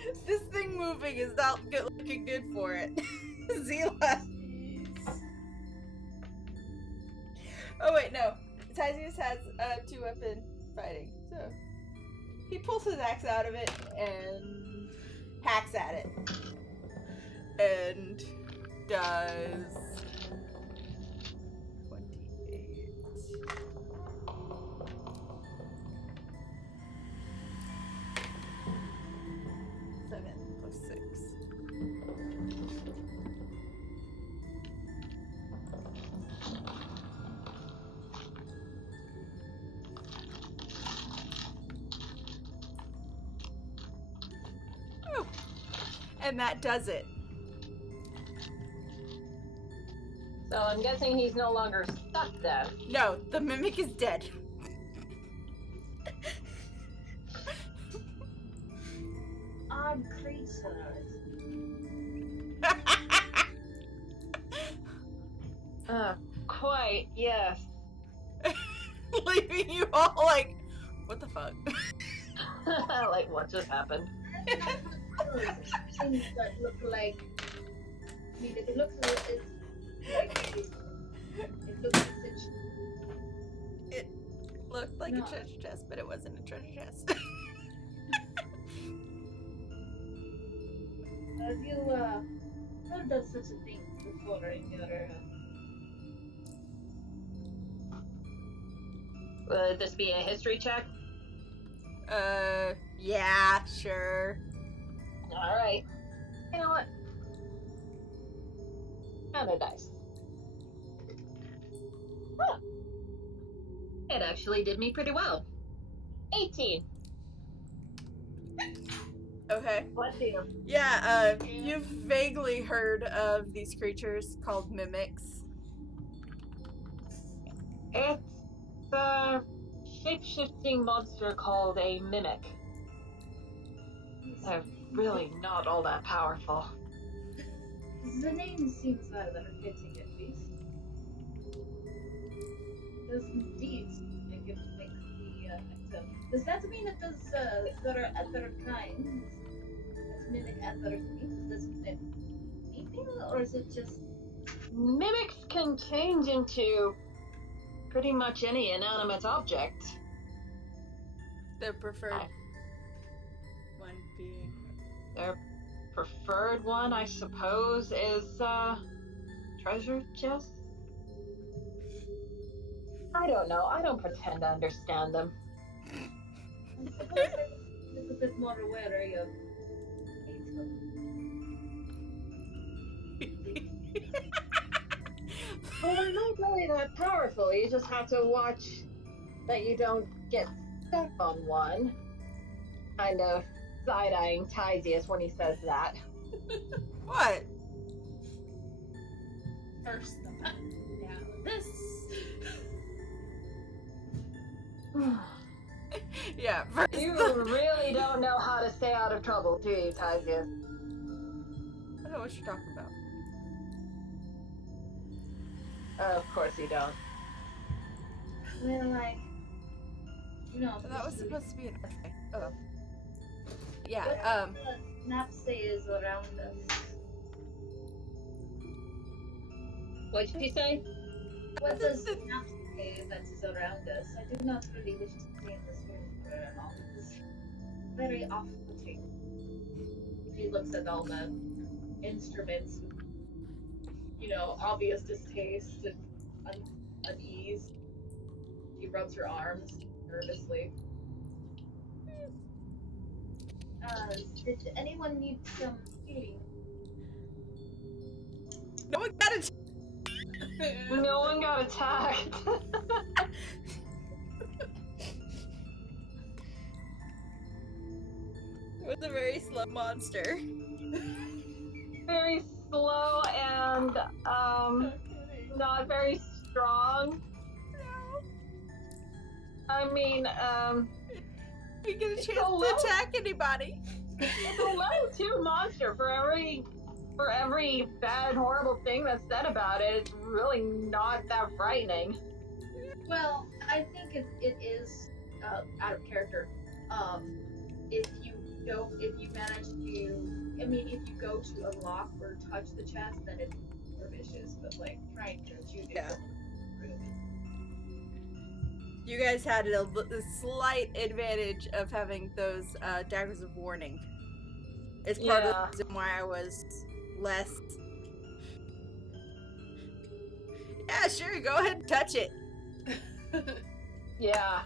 It's this thing moving is not looking good for it. Zila. Oh wait, no. Tysius has 2-weapon fighting, so he pulls his axe out of it and hacks at it, and does 28. 7 plus 6. Oh. And that does it. So I'm guessing he's no longer stuck then. No, the mimic is dead. Odd creatures. Quite, yes. Leaving you all like, what the fuck? Like, what just happened? Things that look like. I mean, it looks it's like it looks as It looked like No. a treasure chest, but it wasn't a treasure chest. have you heard of such a thing before in your Would this be a history check? Yeah, sure. Alright. You know what? And a dice. Huh. It actually did me pretty well. 18. Okay. What do you? Yeah, you've vaguely heard of these creatures called mimics. It's a shape-shifting monster called a mimic. They're really not all that powerful. The name seems rather fitting, at least. It does indeed make it make the actor. Does that mean that there are other kinds that mimic other things? Does it mean anything, or is it just Mimics can change into pretty much any inanimate object. The preferred one being. Their preferred one, I suppose, is treasure chest? I don't know. I don't pretend to understand them. I suppose I'm a little bit more aware of Well, they're not really that powerful. You just have to watch that you don't get stuck on one. Kind of side-eyeing Tysius when he says that. What? First that, now this. Yeah, first You really don't know how to stay out of trouble, do you, Tysius? I don't know what you're talking about. Of course you don't. well, like, you know, That was supposed to be an earthquake. Oh. what Yeah, Napse is around us. What did you say? What does Napse say that is around us? I do not really wish to stay in this room for very long. It's very off-putting. She looks at all the instruments with, you know, obvious distaste and unease. She rubs her arms nervously. Did anyone need some healing? no one got it. No one got attacked. It was a very slow monster. Very slow and not very strong. No. I mean, We get a chance a to little- attack anybody. it's a level 2 monster. For every bad, horrible thing that's said about it, it's really not that frightening. Well, I think it is out of character. If you manage to, I mean, if you go to unlock or touch the chest, then it's more vicious. But like trying to shoot it, Yeah. really. You guys had a slight advantage of having those daggers of warning. It's part of the reason why I was less. Yeah, sure, go ahead and touch it. Yeah.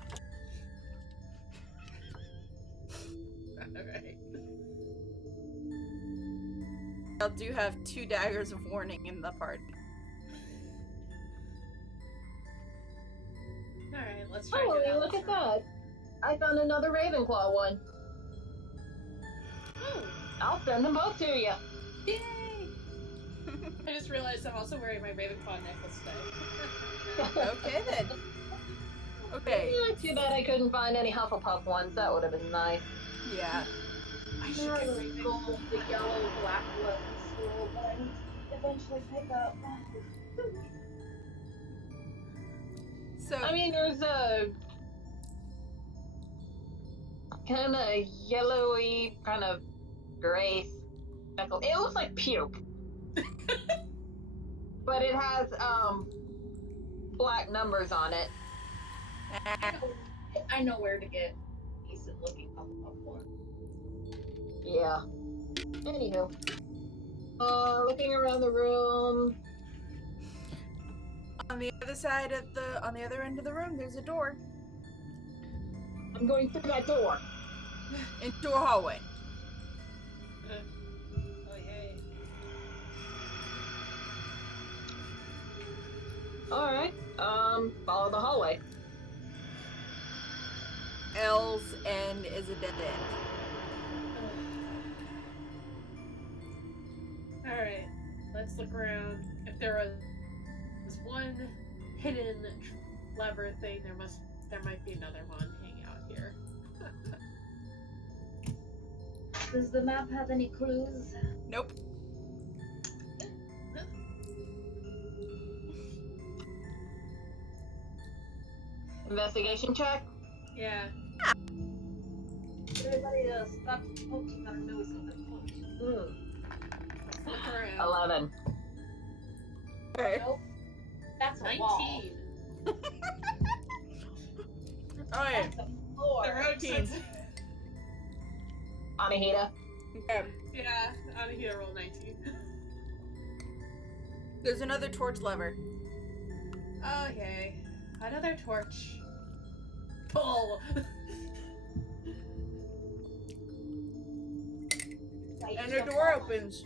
Alright. I do have 2 daggers of warning in the party. Alright, let's try Oh, it out. look at that. I found another Ravenclaw one. I'll send them both to you. Yay! I just realized I'm also wearing my Ravenclaw necklace today. Okay then. Okay. Yeah, too bad I couldn't find any Hufflepuff ones. That would have been nice. Yeah. I should Not get the Ravenclaw. gold, the yellow, black ones, but I need to eventually pick up. I mean, there's a kind of yellowy, kind of gray speckle. It looks like puke. But it has black numbers on it. I know where to get decent looking popcorn. Yeah. Anywho. Looking around the room. On the other end of the room, there's a door I'm going through that door. into a hallway. Oh, yay. Alright. Follow the hallway. L's end is a dead end. Alright, let's look around. If there was one hidden lever thing, there might be another one hanging out here. Does the map have any clues? Nope. Investigation check. Yeah. Everybody stop poking our nose in the poke. Let's look around. 11. Okay. Nope. That's a 19. wall. Alright. That's a floor. The road 19. says. Anahita. Okay. Yeah, Anahita rolled 19. There's another torch lever. Okay. Another torch. Pull! And the door opens.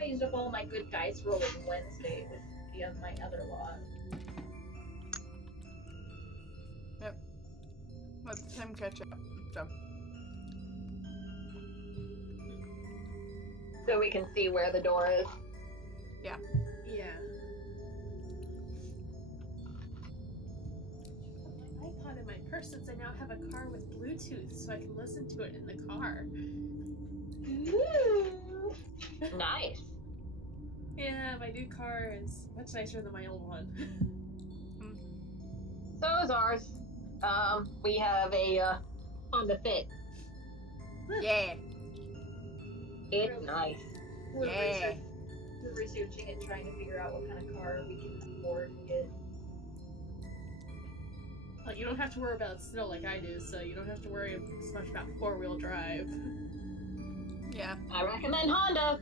I used up all my good dice rolling Wednesday with my other lot. Let him catch up. So we can see where the door is. Yeah. I thought in my purse since I now have a car with Bluetooth so I can listen to it in the car. Nice. Yeah, my new car is much nicer than my old one. So is ours. We have a Honda Fit. Yeah. It's nice. Yeah. We're researching it, trying to figure out what kind of car we can afford and get. Like, you don't have to worry about snow like I do, so you don't have to worry as much about four-wheel drive. Yeah. I recommend Honda.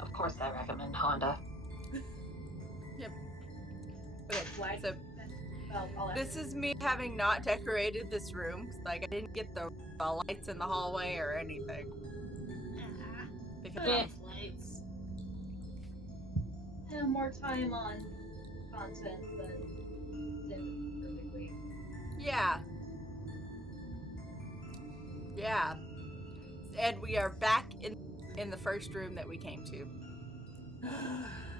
Of course I recommend Honda. Okay, Why? so I'll this is me having not decorated this room. Like, I didn't get the lights in the hallway or anything. Because Yeah. Lights. have more time on content than Sim perfectly. Yeah. Yeah. And we are back in the first room that we came to.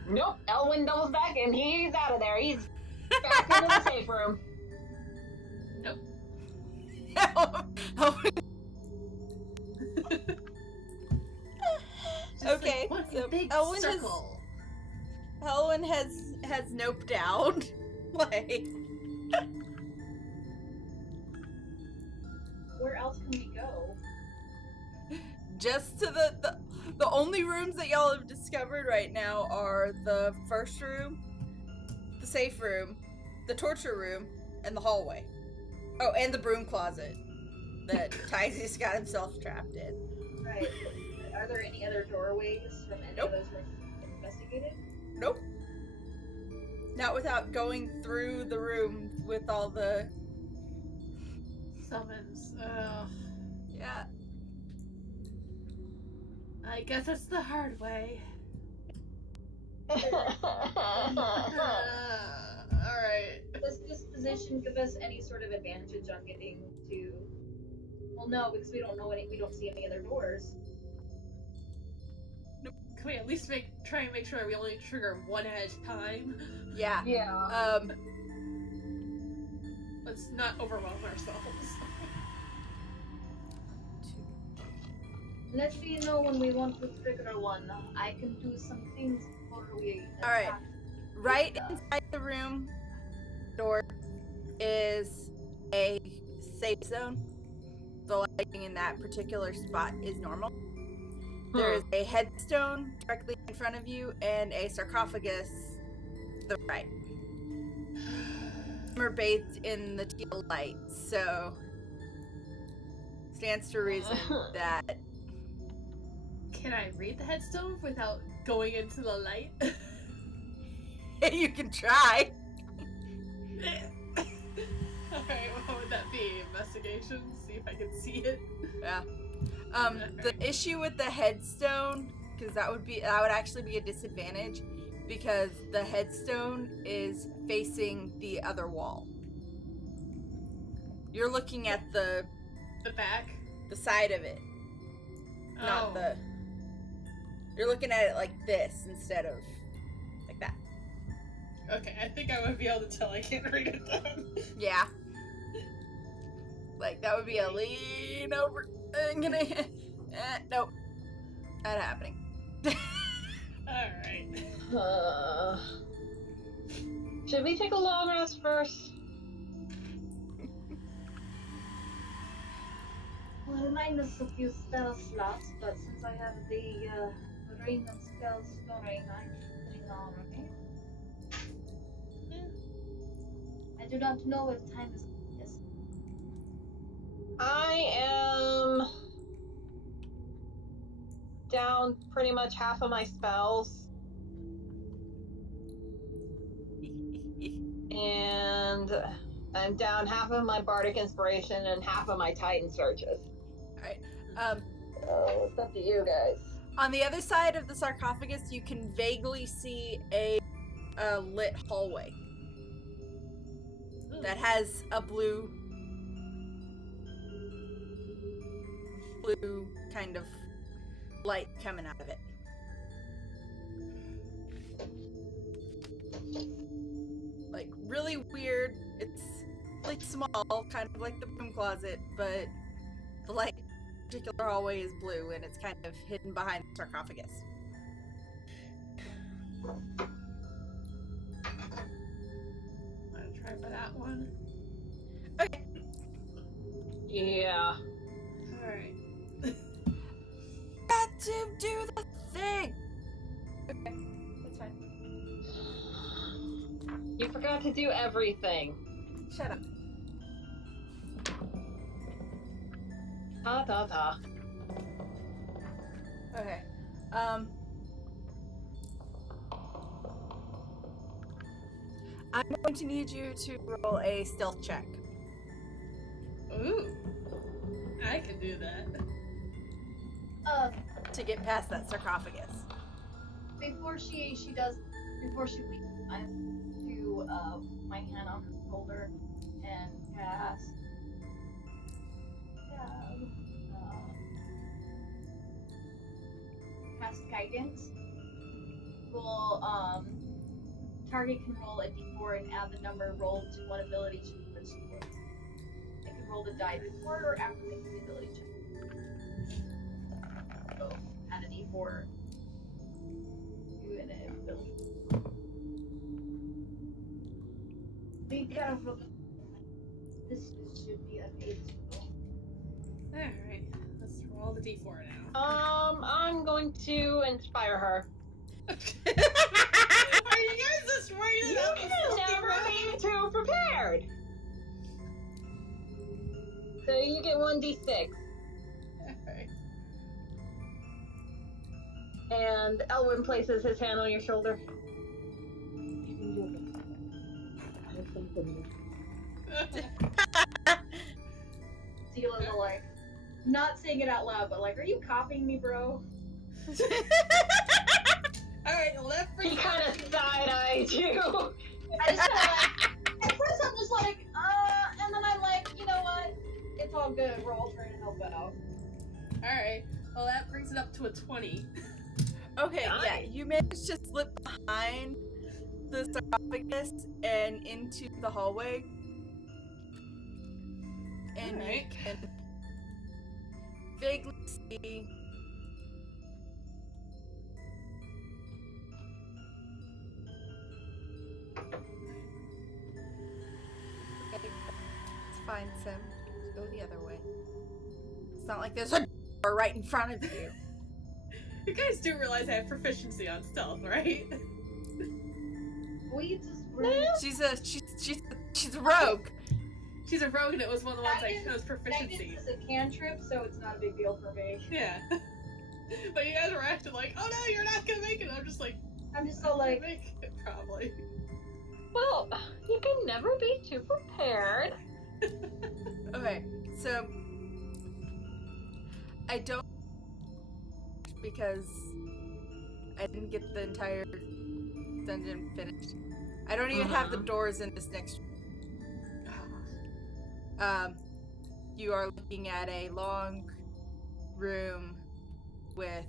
Nope, Elwin doubles back and he's out of there. He's back into the safe room. Okay, like one so big Elwin circle. has noped out. Like, Where else can we go? just to the only rooms that y'all have discovered right now are the first room, the safe room, the torture room, and the hallway. Oh, and the broom closet that Tysius got himself trapped in. Right. Are there any other doorways from any Nope. of those rooms investigated? Nope. Not without going through the room with all the... Summons. Ugh. Yeah. I guess it's the hard way. Alright. Does this position give us any sort of advantage on getting to? Well, no, because we don't see any other doors. Can we at least try and make sure we only trigger one at a time? Yeah. Yeah. Let's not overwhelm ourselves. Let me know when we want to trigger one. I can do some things before we All right. attack. Right inside the room door is a safe zone. The lighting in that particular spot is normal. There is a headstone directly in front of you and a sarcophagus to the right. Some are bathed in the teal light, so stands to reason that Can I read the headstone without going into the light? you can try. Alright, what would that be? Investigation? See if I can see it? Yeah. The issue with the headstone, because that would actually be a disadvantage, because the headstone is facing the other wall. You're looking at the back? the side of it, not Oh. the. You're looking at it like this instead of like that. Okay, I think I would be able to tell I can't read it then. Yeah. Like that would be a lean over. Nope. Not happening. Alright. Should we take a long rest first? Well, minus a few spell slots, but since I have the ring and spell storing, I'm putting on, right? I do not know if time is. Yes. I am down pretty much half of my spells. And I'm down half of my bardic inspiration and half of my titan searches. Alright. So it's up to you guys. On the other side of the sarcophagus, you can vaguely see a lit hallway that has a blue kind of light coming out of it. Like really weird. It's like small, kind of like the broom closet, but the light in the particular hallway is blue and it's kind of hidden behind the sarcophagus. I'm gonna try for that one. Okay. Yeah. Alright. Got to do the thing! Okay, that's fine. You forgot to do everything. Shut up. Ta ta ta. Okay. I'm going to need you to roll a stealth check Ooh. I can do that. to get past that sarcophagus. Before she leaves, I do my hand on her shoulder and cast guidance. Will target can roll a d4 and add the number rolled to one ability check for each score. It can roll the die before or after making the ability check. So add a d4 to an ability. Be careful. This should be an 8 total. Alright, let's roll the d4 now. I'm going to inspire her. Are you guys just worried You about can the never be too prepared. So you get 1d6. Alright. And Elwyn places his hand on your shoulder. You can do this. I have faith in you. Seala's like, not saying it out loud, but like, are you copying me, bro? Alright, left for He kind of side-eyed you. I just kind of like, at first I'm just like, and then I'm like, you know what? It's all good. We're all trying to help out. Alright, well that brings it up to a 20. Okay, Nice. yeah, you managed to slip behind the sarcophagus and into the hallway. And Alright. you can vaguely see fine, Sim. Just go the other way. It's not like there's a door right in front of you. You guys do realize I have proficiency on stealth, right? We just She's a rogue. She's a rogue, and it was one of the ones I chose proficiency. Guidance is a cantrip, so it's not a big deal for me. Yeah. But you guys were acting like, oh no, you're not gonna make it. I'm just so like, make it, probably. Well, you can never be too prepared. Okay, so I don't, because I didn't get the entire dungeon finished. I don't even have the doors in this next. You are looking at a long room with.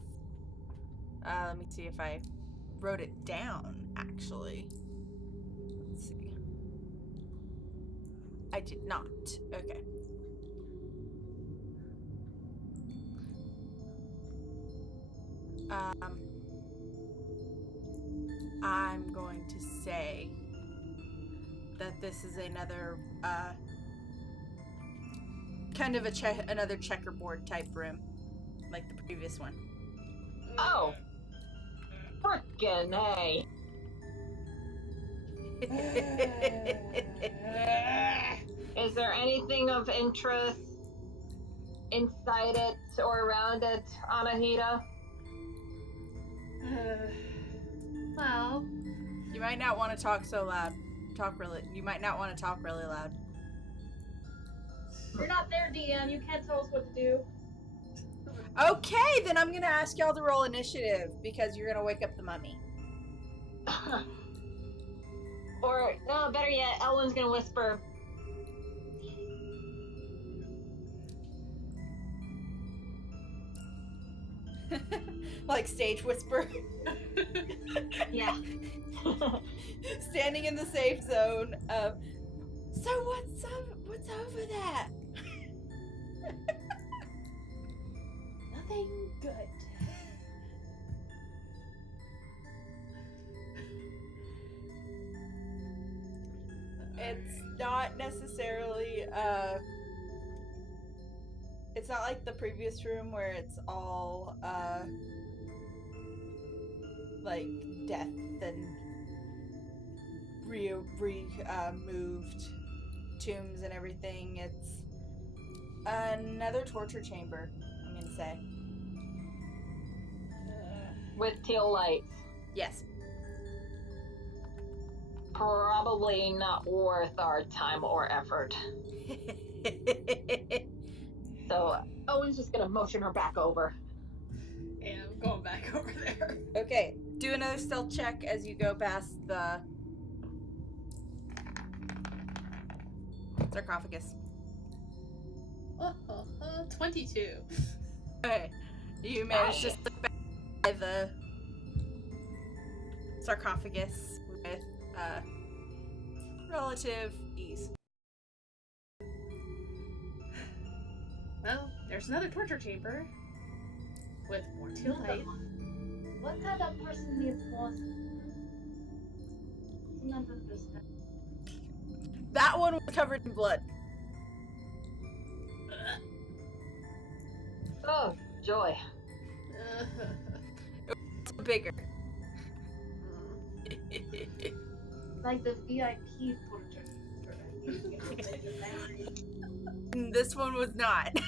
Let me see if I wrote it down. Actually, let's see. I did not. Okay. I'm going to say that this is another kind of another checkerboard type room, like the previous one. Oh. Frickin' A. Is there anything of interest inside it or around it, Anahita? Well, you might not want to talk so loud. You might not want to talk really loud. You're not there, DM. You can't tell us what to do. Okay, then I'm gonna ask y'all to roll initiative because you're gonna wake up the mummy. Or, no, better yet, Elwyn's gonna whisper. Like stage whisper. Yeah. Standing in the safe zone of, so what's over there? nothing good. It's not necessarily, it's not like the previous room where it's all, like, death and moved tombs and everything. It's another torture chamber, I'm gonna say. With teal lights. Yes. Probably not worth our time or effort. So, Owen's just gonna motion her back over. Yeah, I'm going back over there. Okay, do another stealth check as you go past the sarcophagus. 22. Okay, you manage to slip back by the sarcophagus with relative ease. Well, there's another torture chamber with more teal light. What kind of person needs more? Not understand. That one was covered in blood. Oh, joy. It's bigger. Like the VIP torture. This one was not.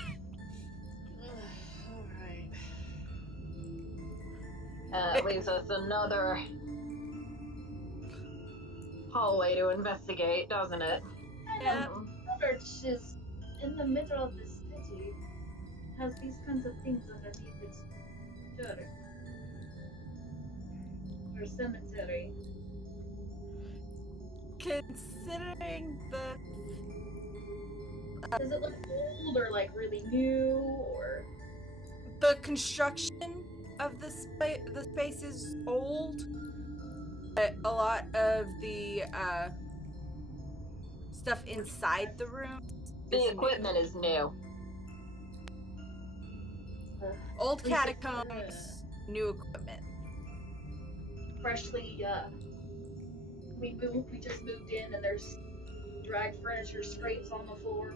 Alright. It leaves us another hallway to investigate, doesn't it? Yeah. Church is in the middle of the city. Has these kinds of things underneath its church. Or cemetery. Considering the Does it look old or like really new or? the construction of the space is old, but a lot of the stuff inside the room. The equipment is new. Old catacombs, new equipment. Freshly, we just moved in and there's dragged furniture scrapes on the floor.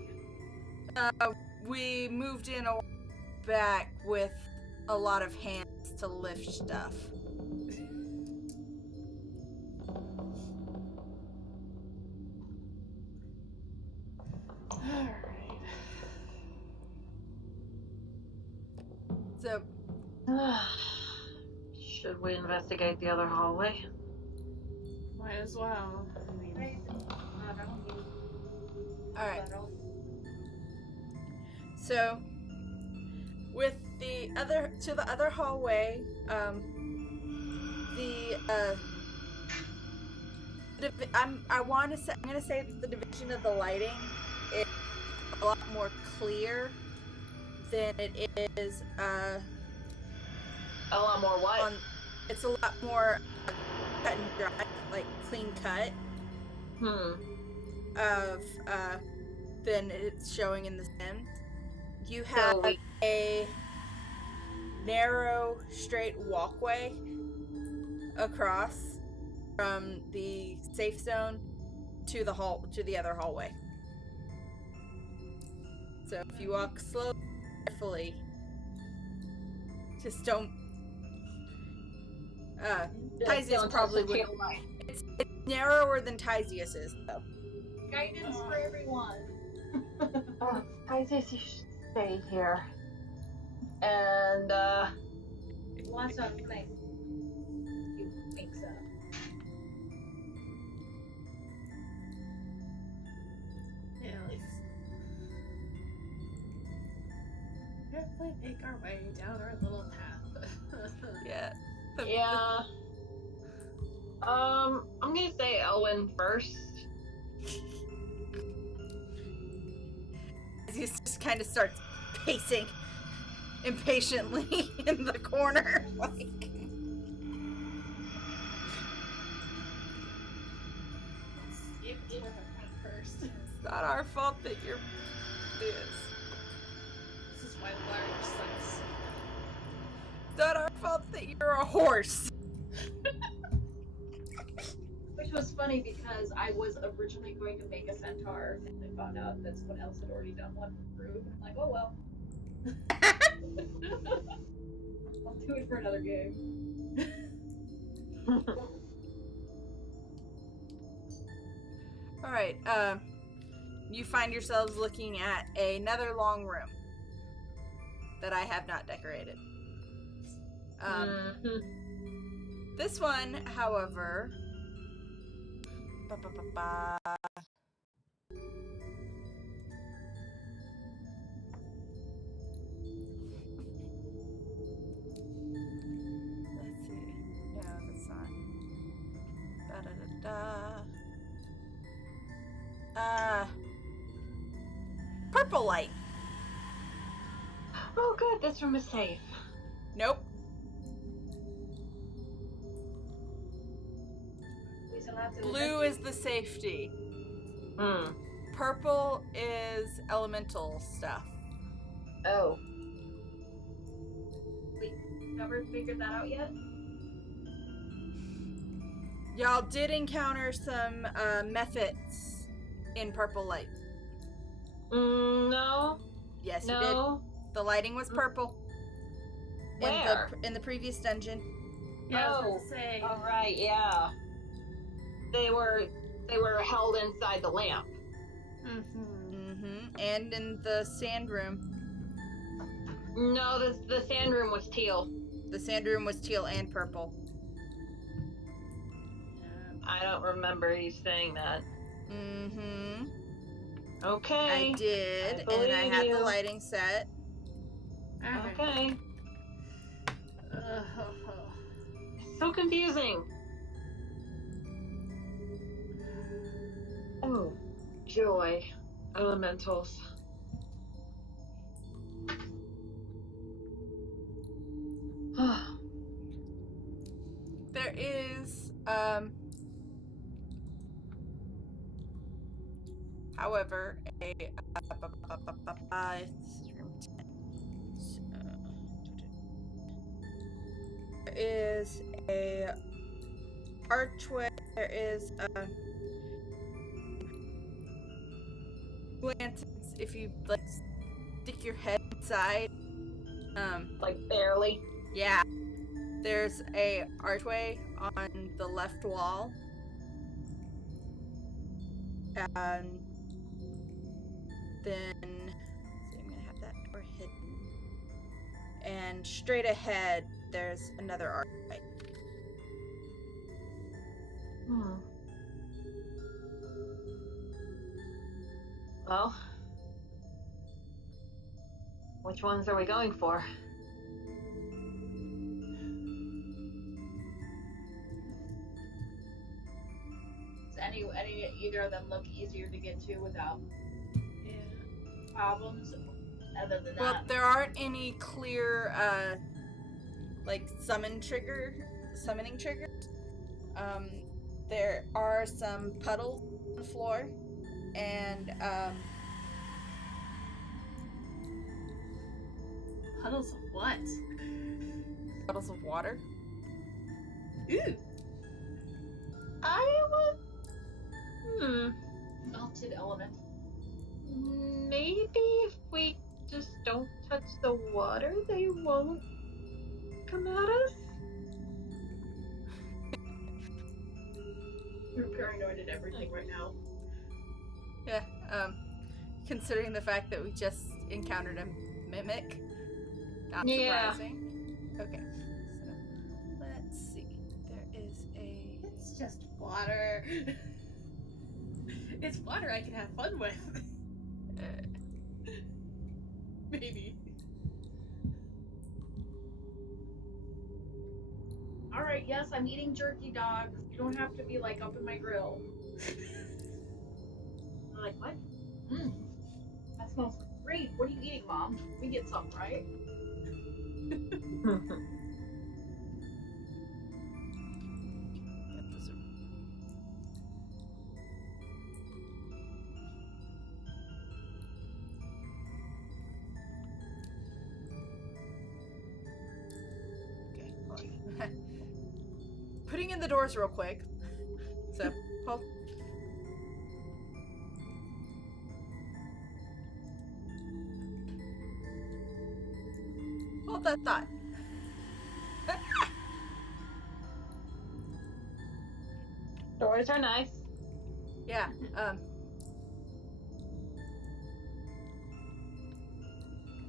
We moved in a while back with a lot of hands to lift stuff. Alright. So, Should we investigate the other hallway? Might as well. I mean, Right? I don't need alright. that all. So, with the other hallway, I'm gonna say that the division of the lighting is a lot more clear than it is A lot more what? it's a lot more cut and dry, like clean cut of than it's showing in the Sims. You have a narrow, straight walkway across from the safe zone to the other hallway. So if you walk slowly, carefully, just don't. Tysius probably would. It's narrower than Tysius is, though. Guidance for everyone. Tysius, you should stay here. And, Lots of nice. You think so? yeah, let's carefully make our way down our little path. Yeah. yeah. I'm gonna say Elwyn first. He just kind of starts pacing impatiently in the corner, like. Let's give her a first. It's not our fault that you're this. This is why large sucks. It's not our fault that you're a horse. Which was funny because I was originally going to make a centaur and I found out that someone else had already done one for Groove. I'm like, oh well. I'll do it for another game. Alright, you find yourselves looking at another long room that I have not decorated. This one, however, let's see. No, that's not. Purple light. Oh, good. This room is safe. Nope. We still have to Blue is the safety. Purple is elemental stuff. Oh. We never figured that out yet? Y'all did encounter some methods in purple light. No. Yes, you No. did. The lighting was purple. Where? In the previous dungeon. Yeah, I was Oh. gonna say. All right. Yeah. They were held inside the lamp. And in the sand room. No, the sand room was teal. The sand room was teal and purple. I don't remember you saying that. Mm-hmm. Okay. I did, I and I believe had you. the lighting set. Alright. Okay. So confusing. Oh, joy. Elementals. There is, however, it's room 10. So, there is a archway. There is lanterns, if you like stick your head inside, Like barely. yeah, there's a archway on the left wall, and then so I'm gonna have that door hidden, and straight ahead there's another archway. Well, which ones are we going for? Does either of them look easier to get to without problems? Other than Well, that, there aren't any clear like summoning triggers. There are some puddles on the floor, and Puddles of what? puddles of water. Ooh. I would. melted element. Maybe if we just don't touch the water, they won't come at us? You're paranoid at everything right now. Yeah. Considering the fact that we just encountered a mimic, not surprising. Okay. So let's see. There is a. It's just water. It's water I can have fun with. Maybe. Alright, yes, I'm eating jerky dogs. You don't have to be like up in my grill. I'm like, what? That smells great. What are you eating, Mom? We get some, right? Putting in the doors real quick. So, hold. Hold that thought. Doors are nice. Yeah, I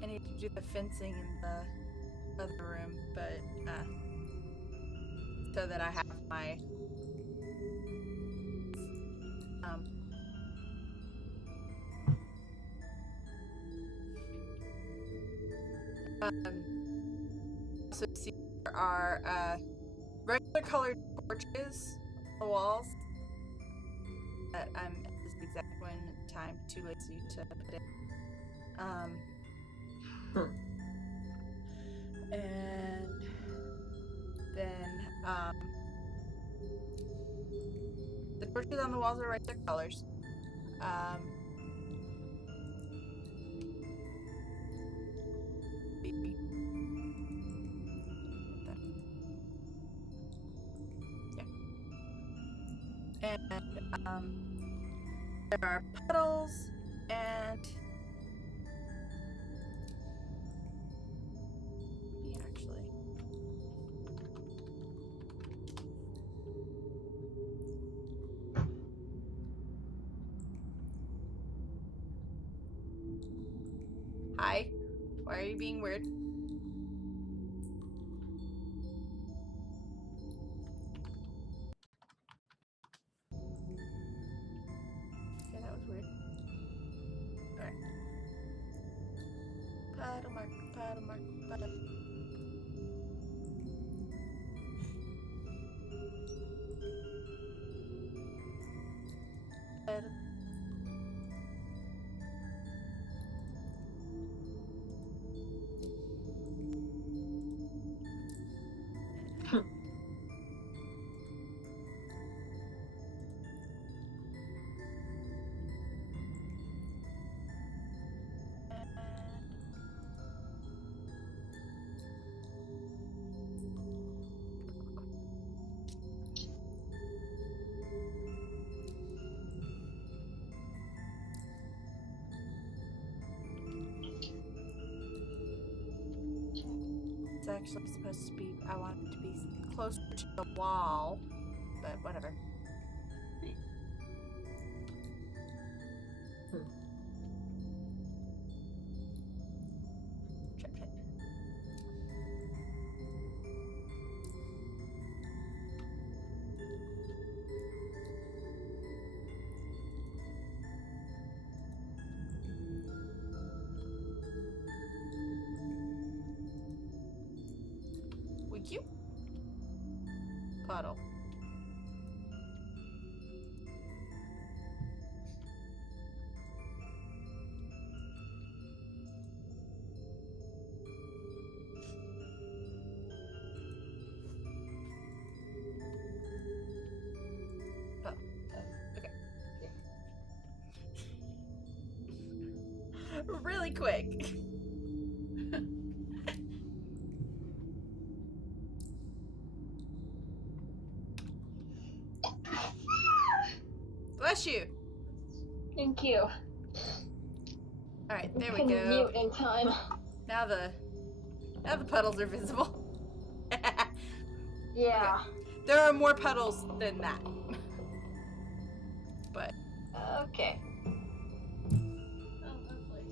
need to do the fencing in the other room, but, so that I have my, so see there are, regular colored torches on the walls that I'm at this exact one time too lazy to put in. And then the torches on the walls are regular colors. And there are puddles and actually hi, why are you being weird? Okay, that was weird. Alright. Puddle mark, puddle mark, puddle. Puddle. actually supposed to be. I want it to be closer to the wall, but whatever. Check it. Would you? Puddle. Oh, okay. Really quick. Bless you. Thank you. All right, there we Couldn't go. mute in time. Now the puddles are visible. Yeah. Okay. There are more puddles than that. But Okay. Oh, lovely.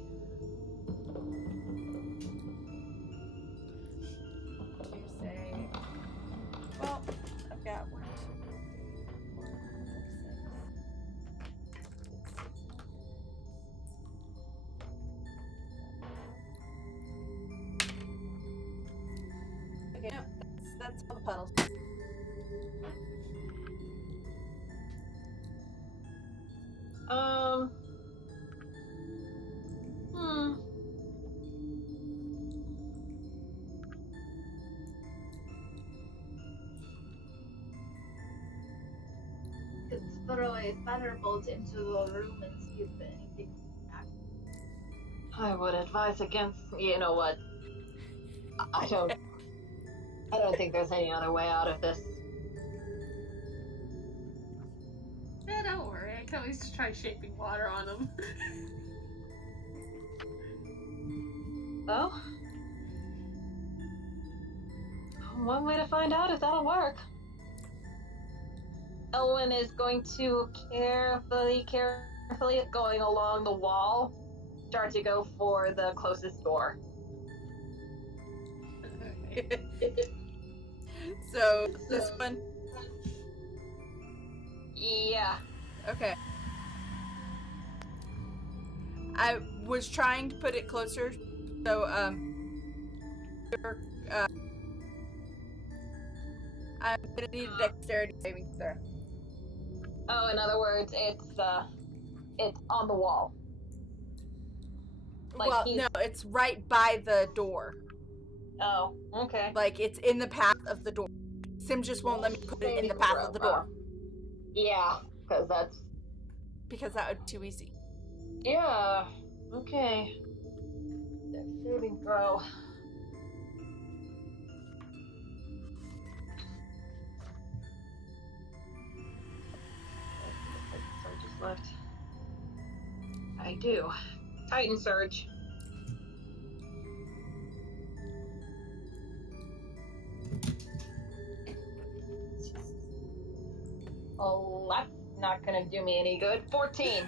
you say, well, I've got 1, 2, 4, 5, 6. Okay, no, that's all the puddles. Hmm. Could throw a thunderbolt into the room and see if anything back. I would advise against. You know what? I don't think there's any other way out of this. Yeah, don't worry. I can always try shaping water on them. Well, one way to find out if that'll work. Elwyn is going to carefully going along the wall, start to go for the closest door. So this one. Yeah. Okay. I was trying to put it closer, so I'm gonna need a dexterity saving throw. Oh, in other words, it's on the wall. Like well, no, it's right by the door. Oh, okay. Like it's in the path of the door. Sim just won't let me put it in the path of the door. Yeah, because that would be too easy. Yeah. Okay. Dexterity throw. Surge is left. I do. Titan Surge. Oh, that's not gonna do me any good. 14.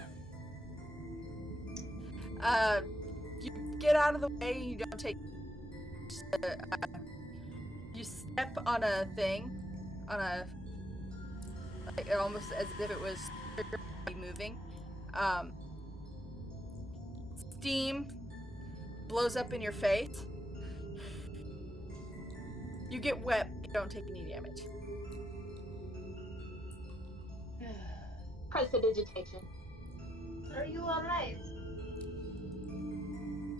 You get out of the way. You don't take. You step on a thing, like almost as if it was moving. Steam blows up in your face. You get wet. You don't take any damage. Prestidigitation. Are you alright?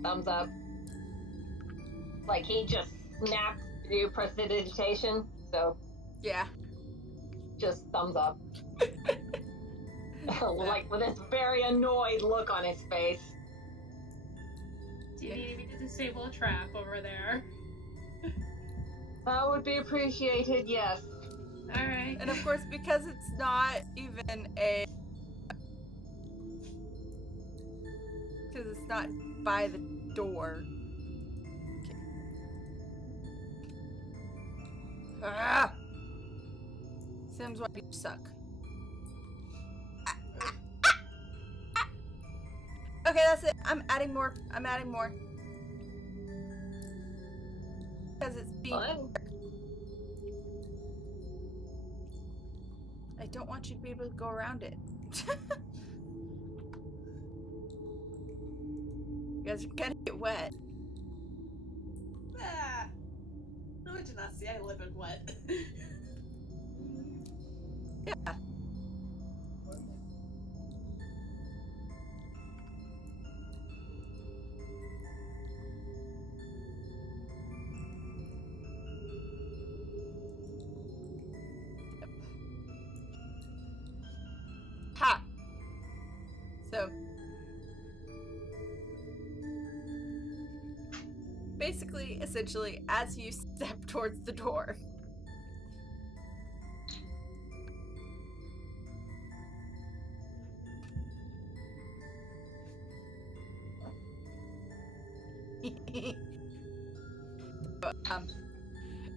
Thumbs up. Like he just snapped to do prestidigitation, so Yeah. just thumbs up. Like with this very annoyed look on his face. Do you need me to disable a trap over there? That would be appreciated, yes. Alright. And of course, because it's not even because it's not by the door. Ah! Sims, why do you suck? Okay, that's it. I'm adding more. Because it's being... Fine. I don't want you to be able to go around it. You guys are gonna get wet. Ah, no, I did not see. I live in wet. Yeah. Ha! So, basically, essentially, as you step towards the door,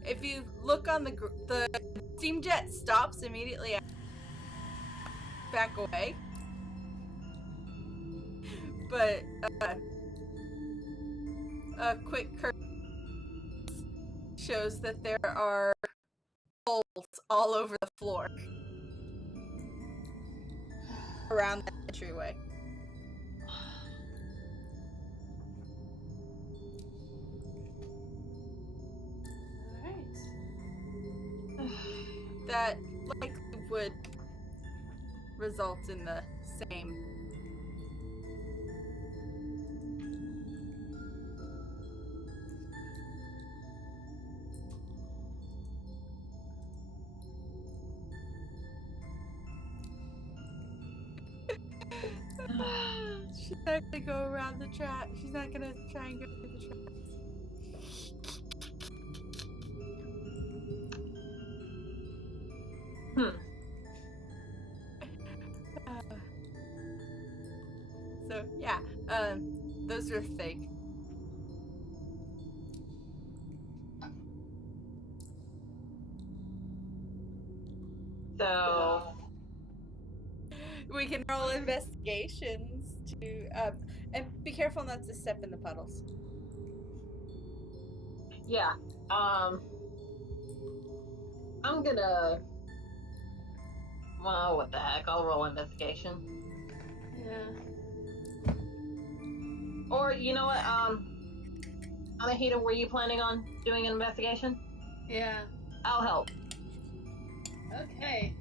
if you look on the steam jet stops immediately, back away. But a quick curve shows that there are holes all over the floor around the entryway. Alright. That likely would result in the same. She's not gonna go around the trap. She's not gonna try and go through the traps. So yeah, those are a thing. So, We can roll investigations to and be careful not to step in the puddles. yeah. I'm gonna. Well, what the heck? I'll roll investigation. Yeah. Or you know what? Anahita, were you planning on doing an investigation? Yeah. I'll help. Okay.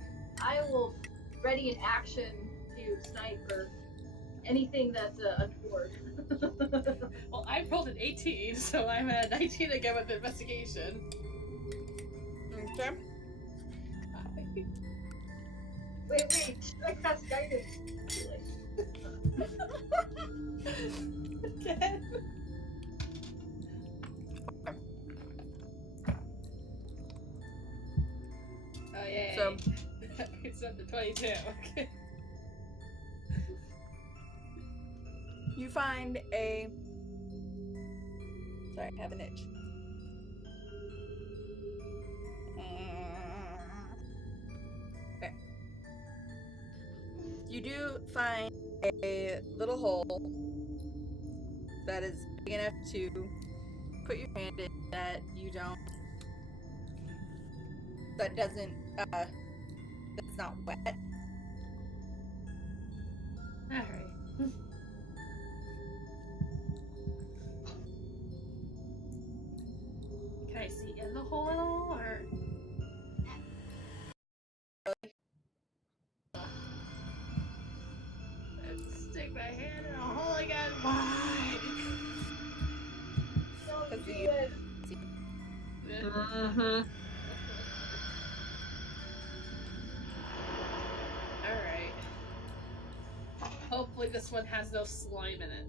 I will ready in action to snipe or anything that's untoward. Well, I rolled an 18, so I'm at 19 again with investigation. Okay. Wait, should I cast guidance? Again. Oh, yay. So- It's up to 22. Okay. You find a... Sorry, I have an itch. Okay. You do find a little hole that is big enough to put your hand in that you don't... That doesn't... that's not wet. Alright. Can I see in the hole at all, or? Let's stick my hand in a hole again. Why? Don't do it. Mm-hmm. Alright. Hopefully this one has no slime in it.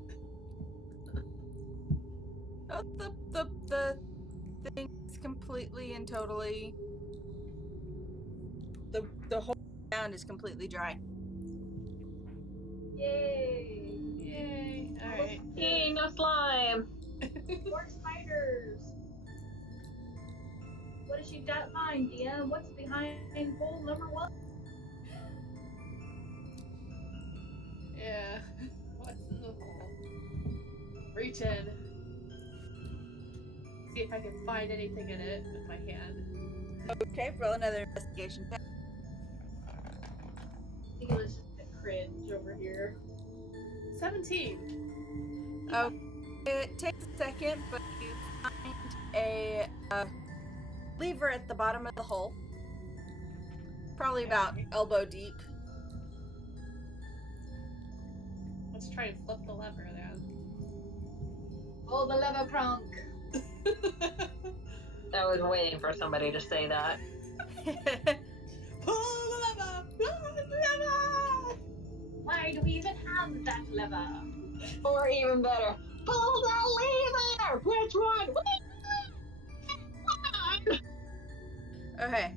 Oh, the thing is completely and totally... The whole ground is completely dry. Yay! Yay. Alright. Yay, no slime. More spiders! What does she find, DM? What's behind hole number 1? Yeah. What's in the hole? Reach in. See if I can find anything in it with my hand. Okay, roll another investigation check. I think it was just a cringe over here. 17. Oh, it takes a second, but you find a lever at the bottom of the hole. Probably about elbow deep. Let's try and flip the lever then. Oh, the lever crunk. I was waiting for somebody to say that. Pull the lever! Pull the lever! Why do we even have that lever? Or even better, pull the lever! Which one? Okay.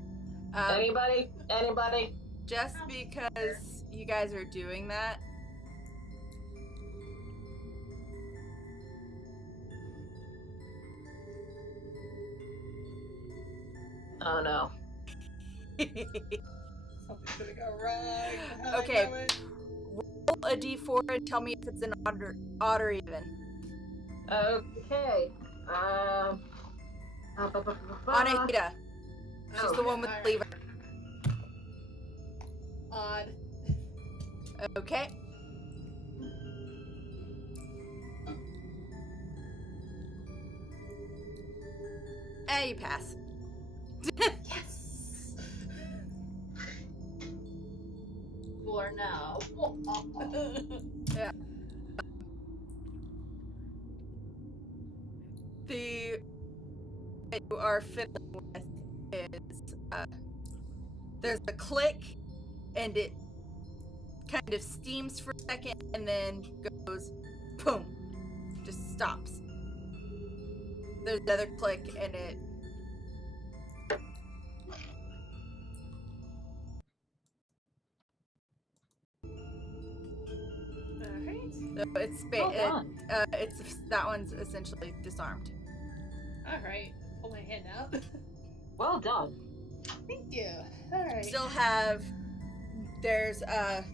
Anybody? Just because you guys are doing that, Oh no. Something's gonna go wrong. Okay. Roll a d4 and tell me if it's an odd or even. Okay. Anahita. She's the one with the lever. Odd. Okay. You pass. Yes! For now. Yeah. The that you are fiddling with is there's a click and it kind of steams for a second and then goes boom, just stops. There's another click and it Alright. so it's that one's essentially disarmed. Alright. Pull my hand out. Well done. Thank you. Alright. Still have there's that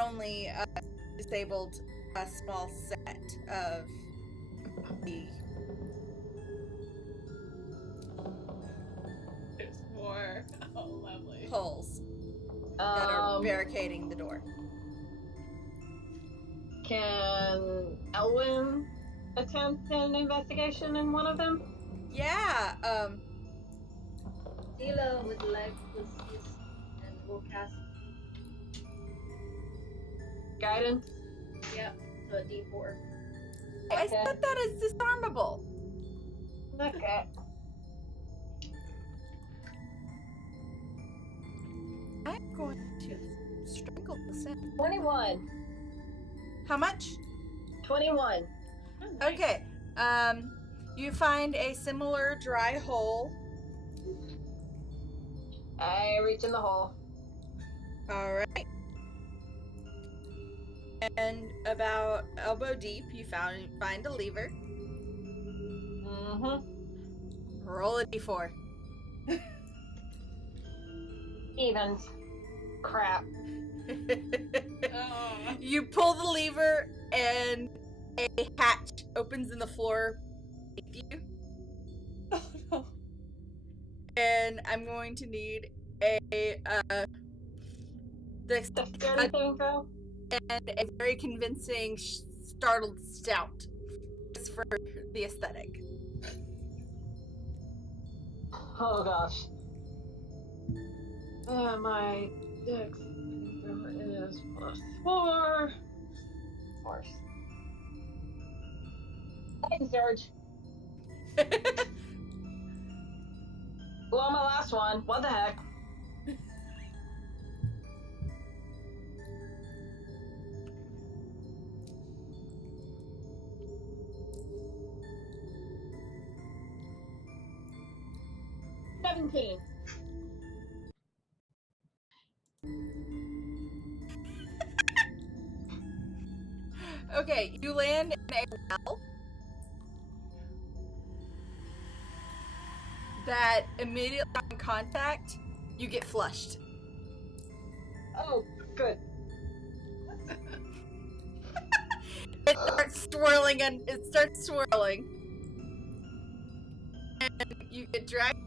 only disabled a small set of the There's more. Oh, lovely. holes that are barricading the door. Can Elwyn attempt an investigation in one of them? Yeah, Zila would like to see us and we'll cast. Guidance? Yep, so a d4. I Okay. said that is disarmable. Okay. I'm going to strangle this in. 21. How much? 21. Oh, nice. Okay. You find a similar dry hole. I reach in the hole. All right. And about elbow deep, you find a lever. Mm-hmm. Roll a d4. Evens. Crap. Oh. You pull the lever and a hatch opens in the floor beneath you. Oh no. And I'm going to need a Dexterity saving throw? and a very convincing startled shout. Just for the aesthetic. Oh gosh. My dex is +4. Of course. Lightning surge. Well, my last one. What the heck? $17. Okay, you land in a well. that immediately on contact, you get flushed. Oh, good. It starts swirling and it starts swirling. And you get dragged.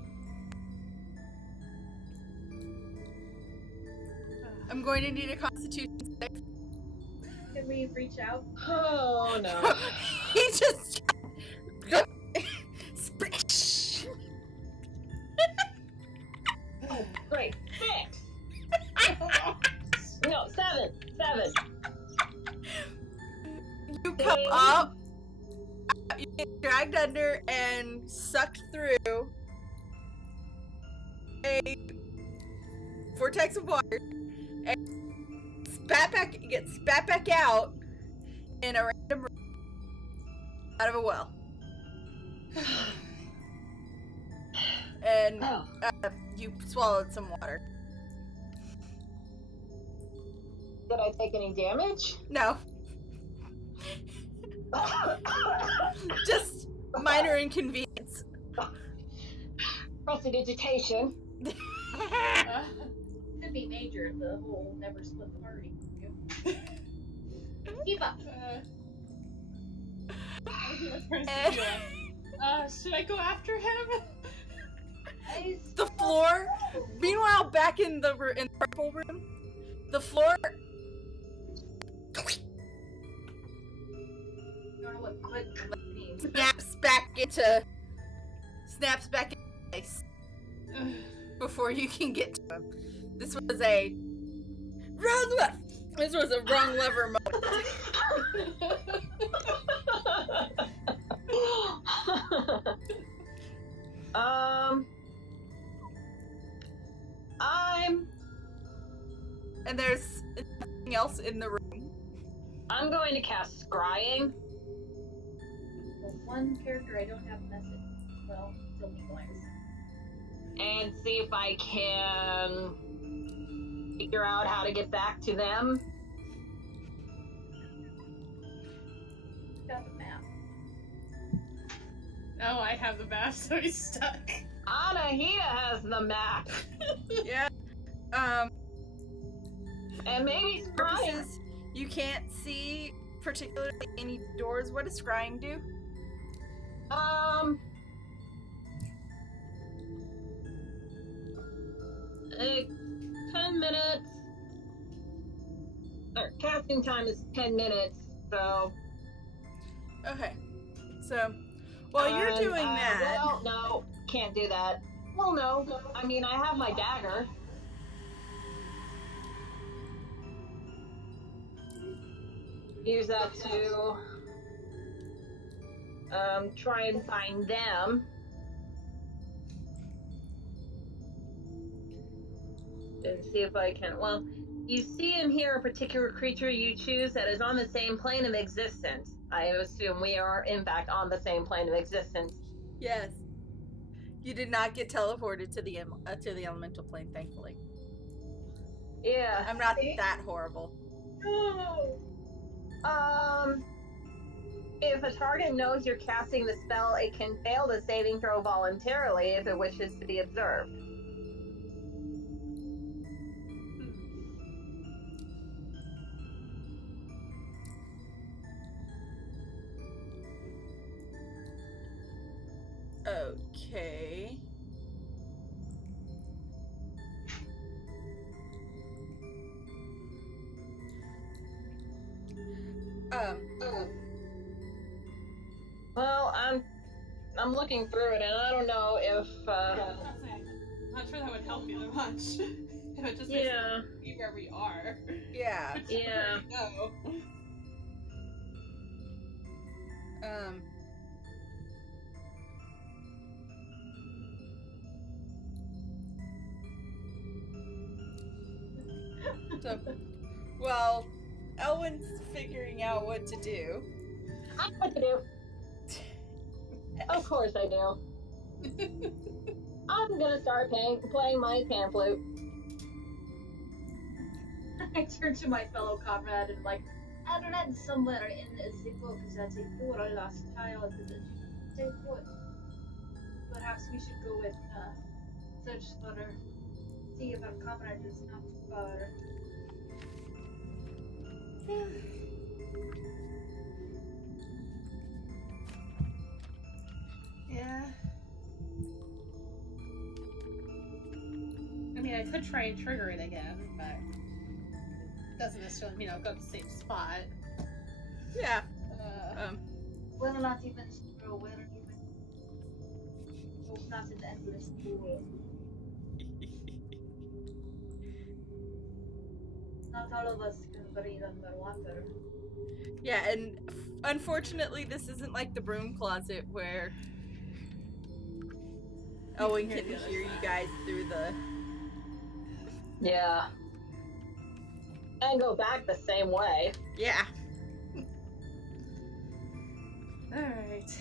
I'm going to need a constitution save. Can we reach out? Oh no. He just splish. Oh, great. 6. No, 7. You come up, you get dragged under and sucked through a vortex of water and get spat back out in a random room out of a well. And you swallowed some water. Did I take any damage? No. Just minor inconvenience. Prestidigitation. Could be major if the whole never split the party. Keep up. Should I go after him? The floor. Meanwhile, back in the purple room, the floor. I don't know what click means. Snaps back into place before you can get to him. This was a wrong left. This was a wrong lever moment. And there's nothing else in the room. I'm going to cast Scrying. Well, one character I don't have a message. Well, still me blanks. And see if I can figure out how to get back to them. Got the map. Oh, I have the map, so he's stuck. Anahita has the map. Yeah. And maybe Scrying. Purposes, you can't see particularly any doors. What does scrying do? 10 minutes. Or casting time is 10 minutes, so. Okay. So, while you're doing that. Well, no, can't do that. Well, no. I mean, I have my dagger. Use that to try and find them. And see if I can. Well, you see and hear a particular creature you choose that is on the same plane of existence. I assume we are, in fact, on the same plane of existence. Yes. You did not get teleported to the elemental plane, thankfully. Yeah. I'm not that horrible. Oh. If a target knows you're casting the spell, it can fail the saving throw voluntarily if it wishes to be observed. Okay. Well, I'm looking through it, and I don't know if. I'm not sure that would help you that much. It would just makes us see where we are. Yeah. Yeah. No. So, well, Elwyn's figuring out what to do. I know what to do. Of course I do. I'm gonna start playing my pan flute. I turn to my fellow comrade and like, I read somewhere in the book that if you are a lost child, stay put. perhaps we should go with search for see if our comrade is not far. Yeah. I mean, I could try and trigger it again, but it doesn't necessarily mean I'll go to the same spot. Yeah. We're not even sure where even. Hope not an endless pool. Not all of us can breathe underwater. Yeah, and unfortunately, this isn't like the broom closet where Owen can hear you guys through the. Yeah. And go back the same way. Yeah. Alright.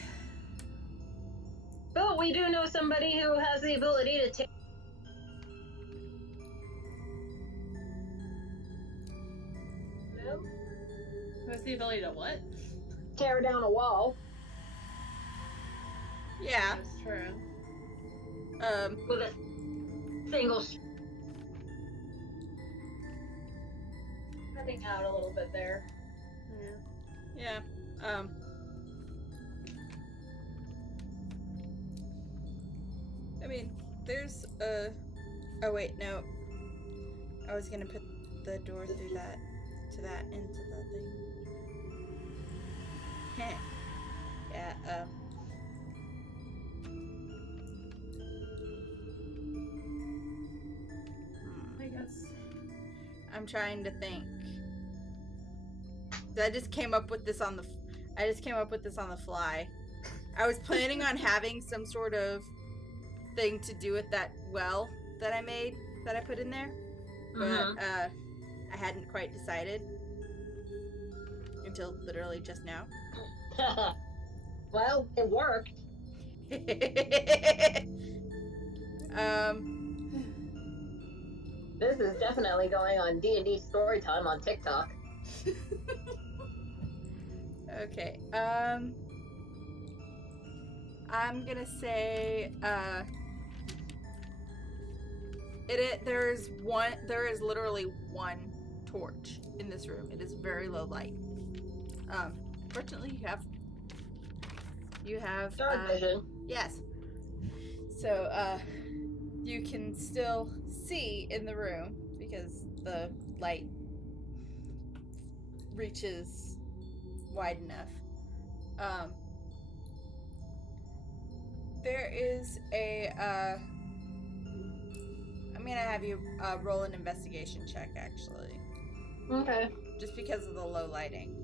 But we do know somebody who has the ability to take. Hello? Who has the ability to what? Tear down a wall Yeah. That's true. with a single. Cutting out a little bit there. Yeah. I mean, there's a. Oh wait, no. I was gonna put the door through that to that into the thing. Heh. Yeah. I guess. I'm trying to think. I just came up with this on the. I just came up with this on the fly. I was planning on having some sort of thing to do with that well that I made, that I put in there, but I hadn't quite decided until literally just now. Well, it worked. This is definitely going on D&D story time on TikTok. Okay. I'm gonna say there is literally one torch in this room. It is very low light. Fortunately you have Dark vision. yes. So you can still see in the room because the light reaches wide enough. There is a I'm gonna have you roll an investigation check, actually. Okay. Just because of the low lighting.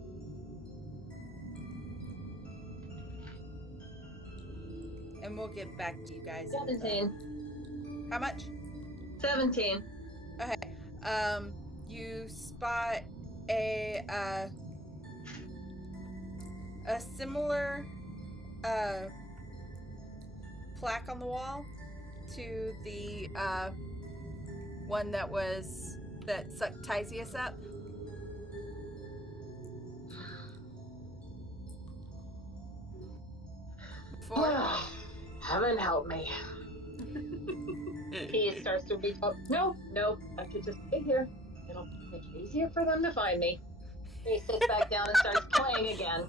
And we'll get back to you guys. 17. How much? 17. Okay. You spot a similar plaque on the wall to the one that sucked Tysius up. Heaven help me. He starts to reach up. No, I could just stay here. It'll make it easier for them to find me. He sits back down and starts playing again.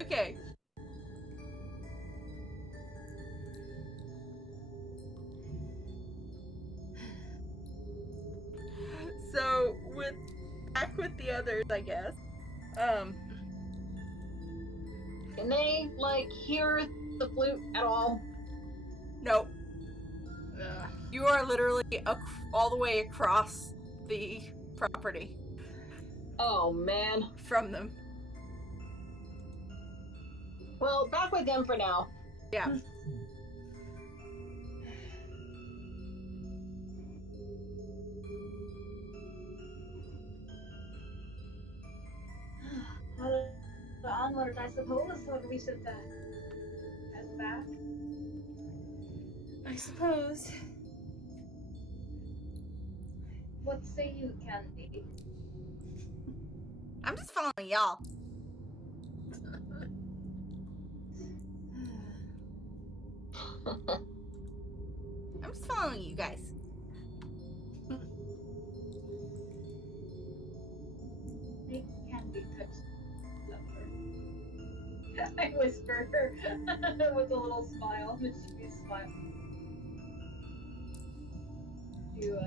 Okay. So back with the others, I guess. Can they hear the flute at all? Nope. You are literally all the way across the property. Oh man. From them. Well, back with them for now. Yeah. Onward, I suppose, or we should head back. I suppose. What say you, Candy? I'm just following y'all. I'm just following you guys. They can be touched. I whisper with a little smile, mischievous smile. You,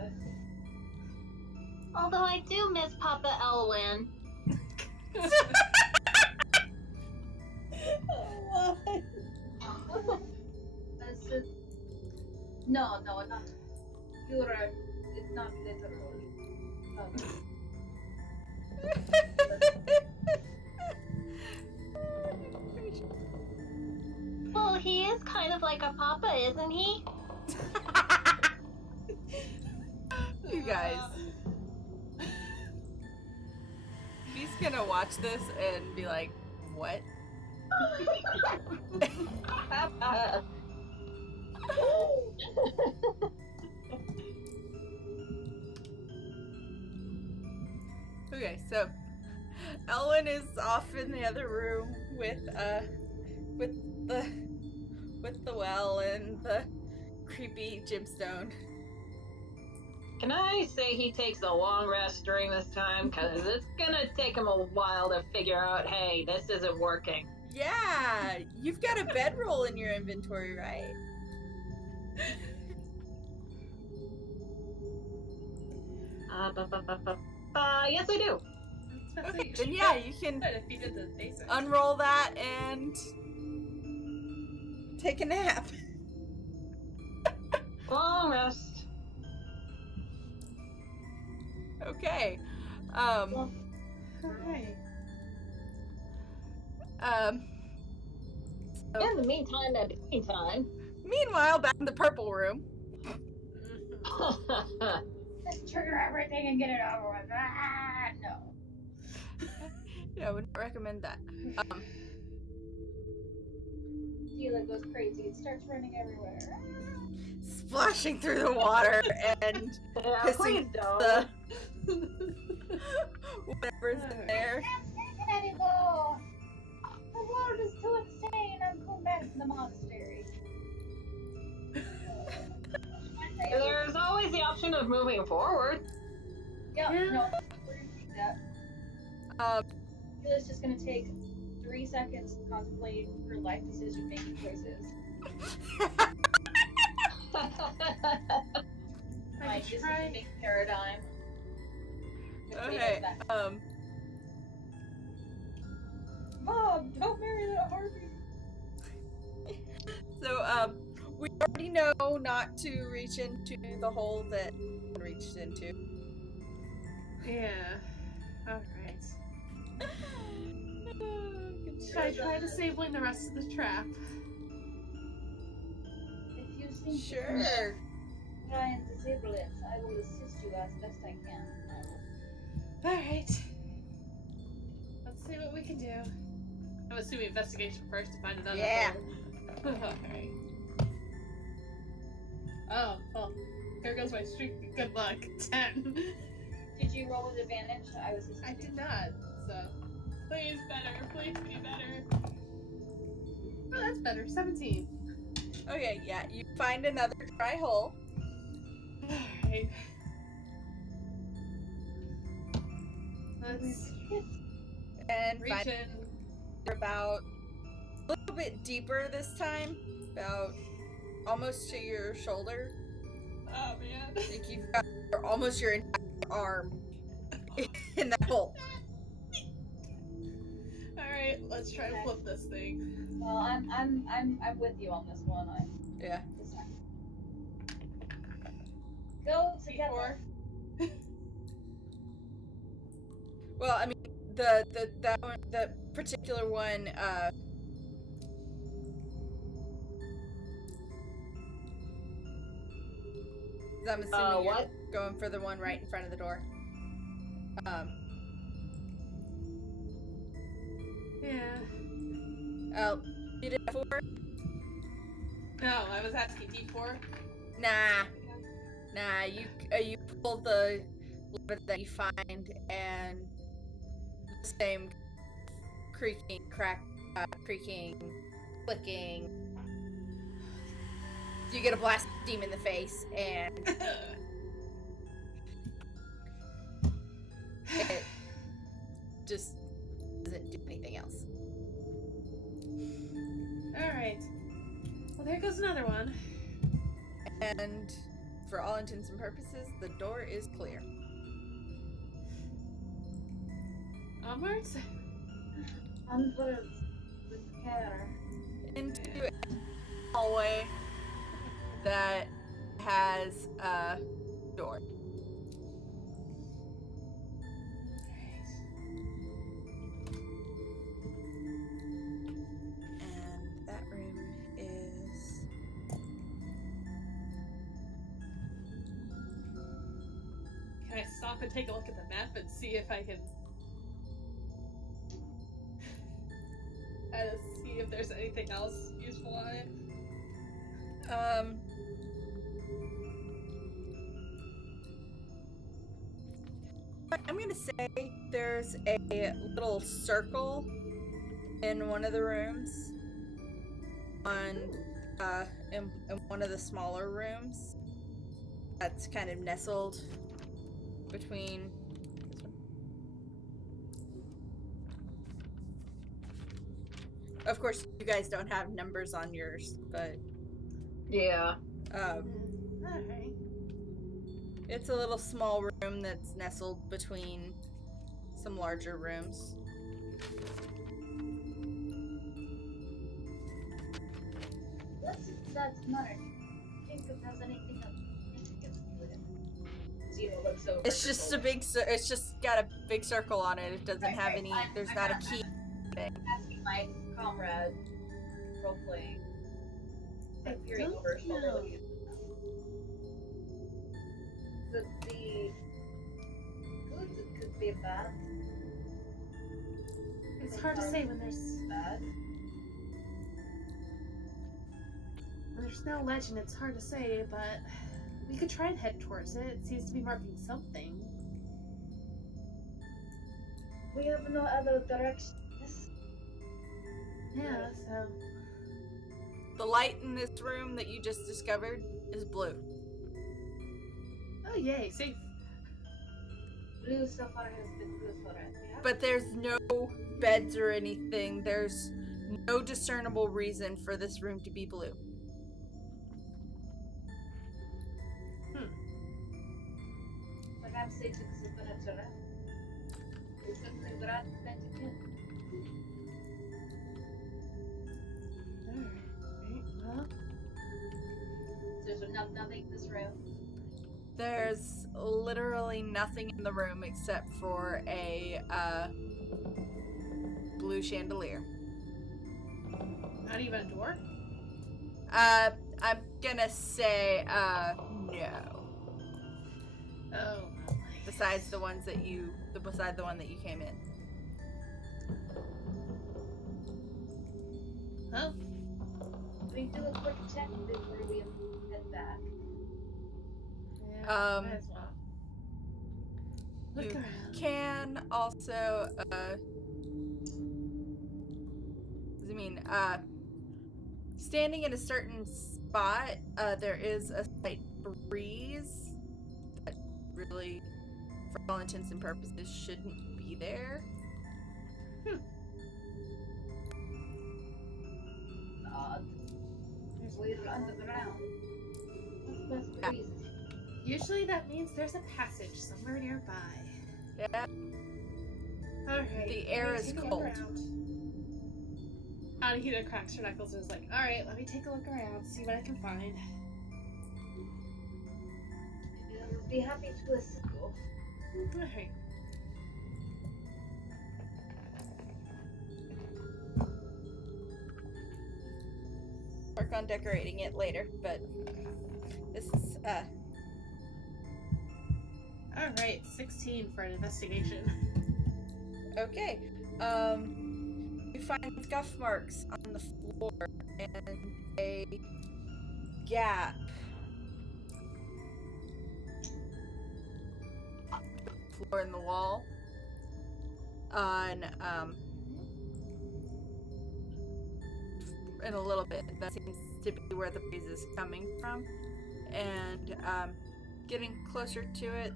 Although I do miss Papa Elwyn. What? That's it. No, not. You're it's not literal. Well, he is kind of like a papa, isn't he? You guys. He's gonna watch this and be like, what? Okay, so Elwyn is off in the other room with the well and the creepy gemstone. Can I say he takes a long rest during this time? Because it's gonna take him a while to figure out, hey, this isn't working. Yeah, you've got a bedroll in your inventory, right? Yes, I do. Okay, then yeah, you can But if you did the basics. unroll that and take a nap. Long rest. Okay. Alright. So, In the meantime, meanwhile, back in the purple room. Let's trigger everything and get it over with. Ah, no. Yeah, I would not recommend that. Tila goes crazy. It starts running everywhere. Splashing through the water and yeah, Pissing please don't. the whatever's in there. I'm taking anymore. The world is too insane. I'm going back to the monastery. There's always the option of moving forward. Yep, Yeah. no, we're gonna keep that. Tila's just gonna take 3 seconds to contemplate her life decision-making choices. My I could try. decision-making paradigm. Okay, Mom, don't marry that Harvey. so, we already know not to reach into the hole that reached into. Yeah. Alright. Good Should I shit. try disabling the rest of the trap? If you think Sure. try and disable it, I will assist you as best I can. Alright. Let's see what we can do. I'm assuming investigation first to find another Yeah. hole. Alright. Oh, well, here goes my streak of good luck. 10. Did you roll with advantage? I was assisting. I did not, so. Please better, please be better. Oh, that's better. 17. Okay, yeah, you find another dry hole. Alright. Let's And reach find in. about a little bit deeper this time. About almost to your shoulder. Oh man. Like you've got almost your entire arm in that hole. Alright, let's try to flip this thing. Well, I'm with you on this one. Yeah. Go together. Well, I mean, that one, the particular one, I'm assuming you're What? going for the one right in front of the door. Yeah. Oh, you did 4? No, I was asking D4. Nah, you pull the lever that you find, and the same creaking, clicking. You get a blast of steam in the face, and it just doesn't do anything else. Alright. Well, there goes another one. And for all intents and purposes, the door is clear. Onwards? Onwards with care. Into a hallway that has a door. And that room is... Can I stop and take a look at the map and see if I can... see if there's anything else useful on it? I'm gonna say there's a little circle in one of the rooms in one of the smaller rooms that's kind of nestled between this one. Of course, you guys don't have numbers on yours, but Yeah. Alright. it's a little small room that's nestled between some larger rooms. Let's that matter. Think if there's anything else. Zero looks over. It's just a big. It's just got a big circle on it. It doesn't have any. There's not a key. Asking my comrade role playing. Like peering over his shoulder looking at could be good, it could be bad. It's hard to say when there's Bad. when there's no legend. It's hard to say, but we could try and head towards it. It seems to be marking something. We have no other direction. Yeah, so The light in this room that you just discovered is blue. oh yay, safe. Blue so far has been blue for us, yeah? But there's no beds or anything. There's no discernible reason for this room to be blue. Perhaps they took supernatural. It's something that I again. Alright, well, There's nothing in this room. There's literally nothing in the room except for a blue chandelier. not even a door? I'm gonna say no. Oh, Besides the ones that you, beside the one that you came in. well, We do a quick check before we head back. Um, might as well. Look You around. can also, standing in a certain spot, there is a slight breeze that really, for all intents and purposes, shouldn't be there. Odd. We're underground. What's best Yeah. reason? Usually that means there's a passage somewhere nearby. Yeah. Alright. The air is cold. Anahita cracks her knuckles and is like, alright, let me take a look around, see what I can find. I'll be happy to assist you. Alright. Work on decorating it later, but this is, Alright, 16 for an investigation. okay. You find scuff marks on the floor and a gap floor in the wall on in a little bit that seems to be where the breeze is coming from. And getting closer to it,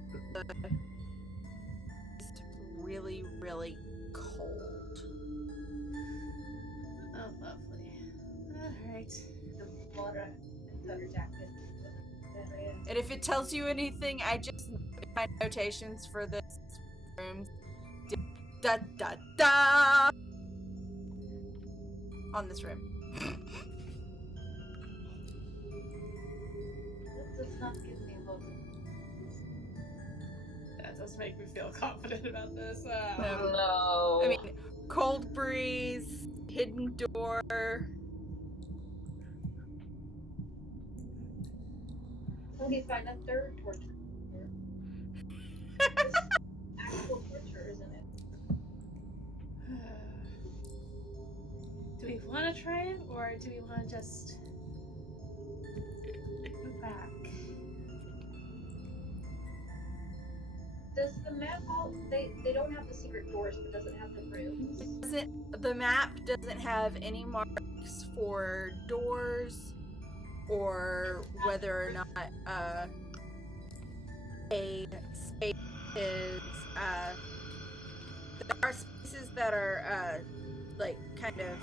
it's really, really cold. Oh, lovely. Alright. The water and thunder jacket. And if it tells you anything, I just my notations for this room. Da da da on this room. That does not give me loads of That does make me feel confident about this. No. I mean, cold breeze, hidden door. Somebody find a third torture. Actual torture, isn't it? Do we want to try it, or do we want to just go back? Does the map all they don't have the secret doors, but does it have the rooms? The map doesn't have any marks for doors or whether or not a space is there are spaces that are like kind of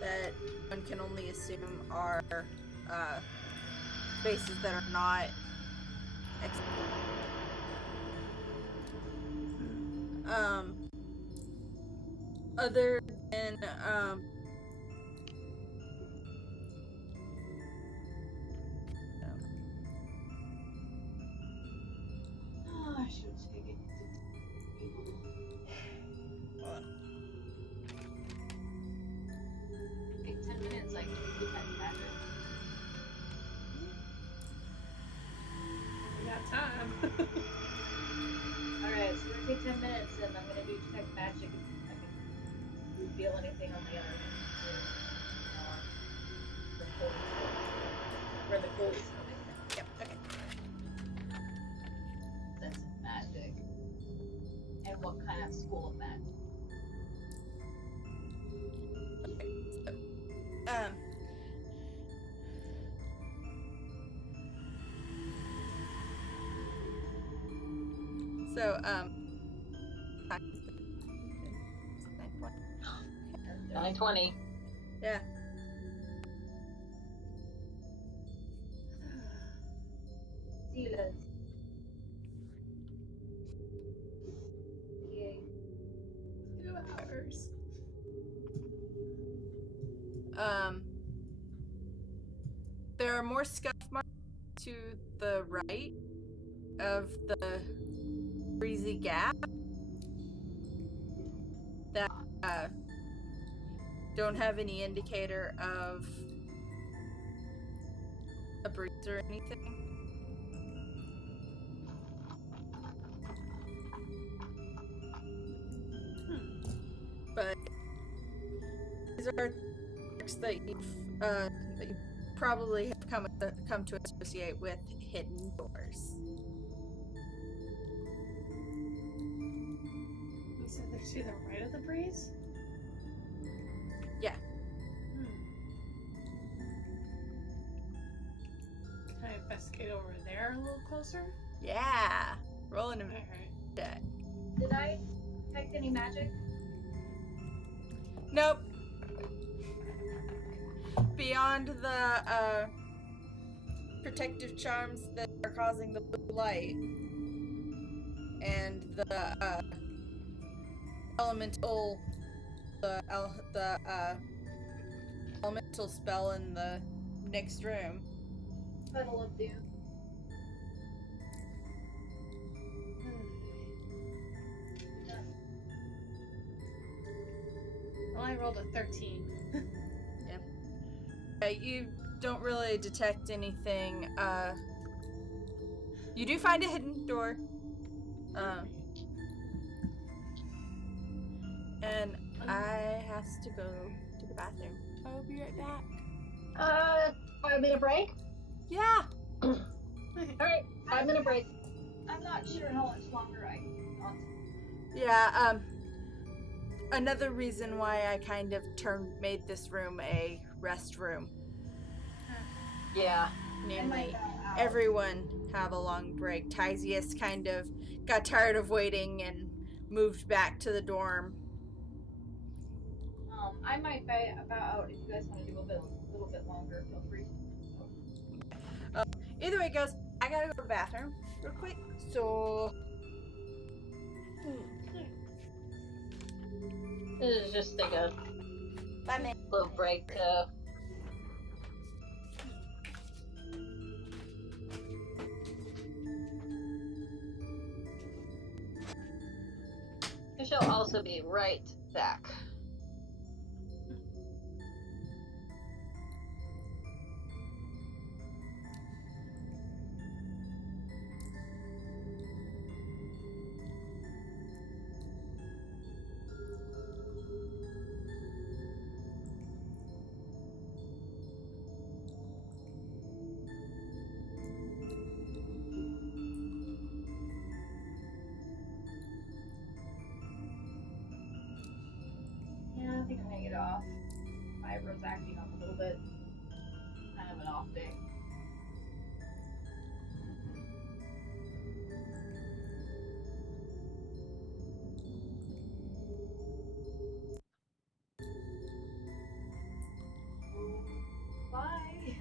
that one can only assume are spaces that are not other than Oh, I should have taken Take 10 minutes, I can do that magic. We got time. Alright, so we're gonna take 10 minutes and I'm gonna do detect magic and I can reveal anything on the other end. The cold is where the cold is coming from. yep, okay. Sense of magic. And what kind of school of magic? So 9:20. yeah. Sealers. Yay. 2 hours. There are more scuff marks to the right of the breezy gap that don't have any indicator of a breeze or anything. But these are marks that you probably have come to associate with hidden doors. You said they're to the right of the breeze? Yeah. Can I investigate over there a little closer? Yeah. Rolling a Alright. check. Did I detect any magic? Nope. Beyond the protective charms that are causing the blue light and the elemental elemental spell in the next room. Puddle of Doom. Well, I rolled a 13. You don't really detect anything. You do find a hidden door. And I has to go to the bathroom. I'll be right back. 5-minute break? Yeah. Alright, 5-minute break. I'm not sure how much longer I ought to. Yeah, another reason why I kind of made this room a rest room. Yeah. Namely, everyone have a long break. Tysius kind of got tired of waiting and moved back to the dorm. I might bow out if you guys want to do a little bit longer. Feel free. Either way it goes, I gotta go to the bathroom real quick. So This is just like a bye, man. little break to. I shall also be right back. Yeah, I think I'm gonna get off. Fibro's acting up a little bit. Kind of an off day. Bye.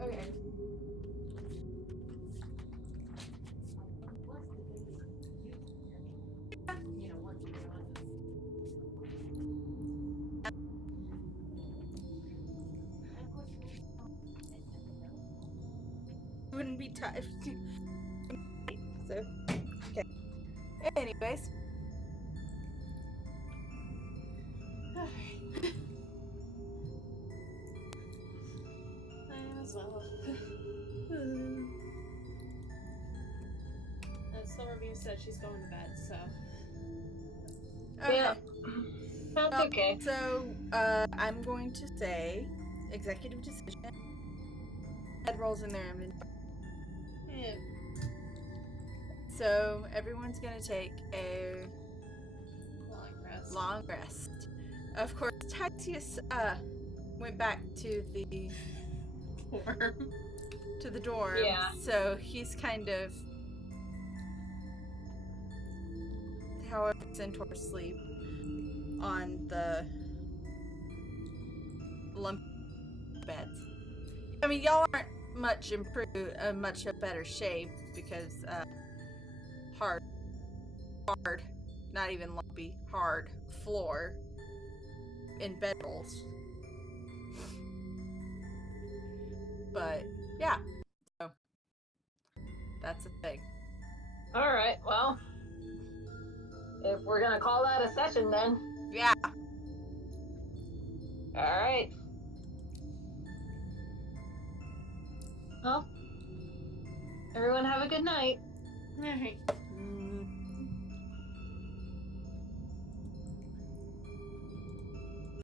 Okay. Wouldn't be tired. So, okay. Anyways. I as well. Silverview said she's going to bed, so. Okay. Yeah. That's okay. So, I'm going to say executive decision. Head rolls in their inventory. Yeah. So, everyone's going to take a Long rest. long rest. Of course, Taxius went back to the dorm. Yeah. So he's kind of, however, centaur sleep on the lump beds. I mean, y'all aren't much improved, much a better shape because hard, not even lumpy, hard floor in bedrolls. But yeah, so that's a thing. All right. Well, if we're gonna call that a session, then. Yeah. All right. Well, everyone have a good night. Alright.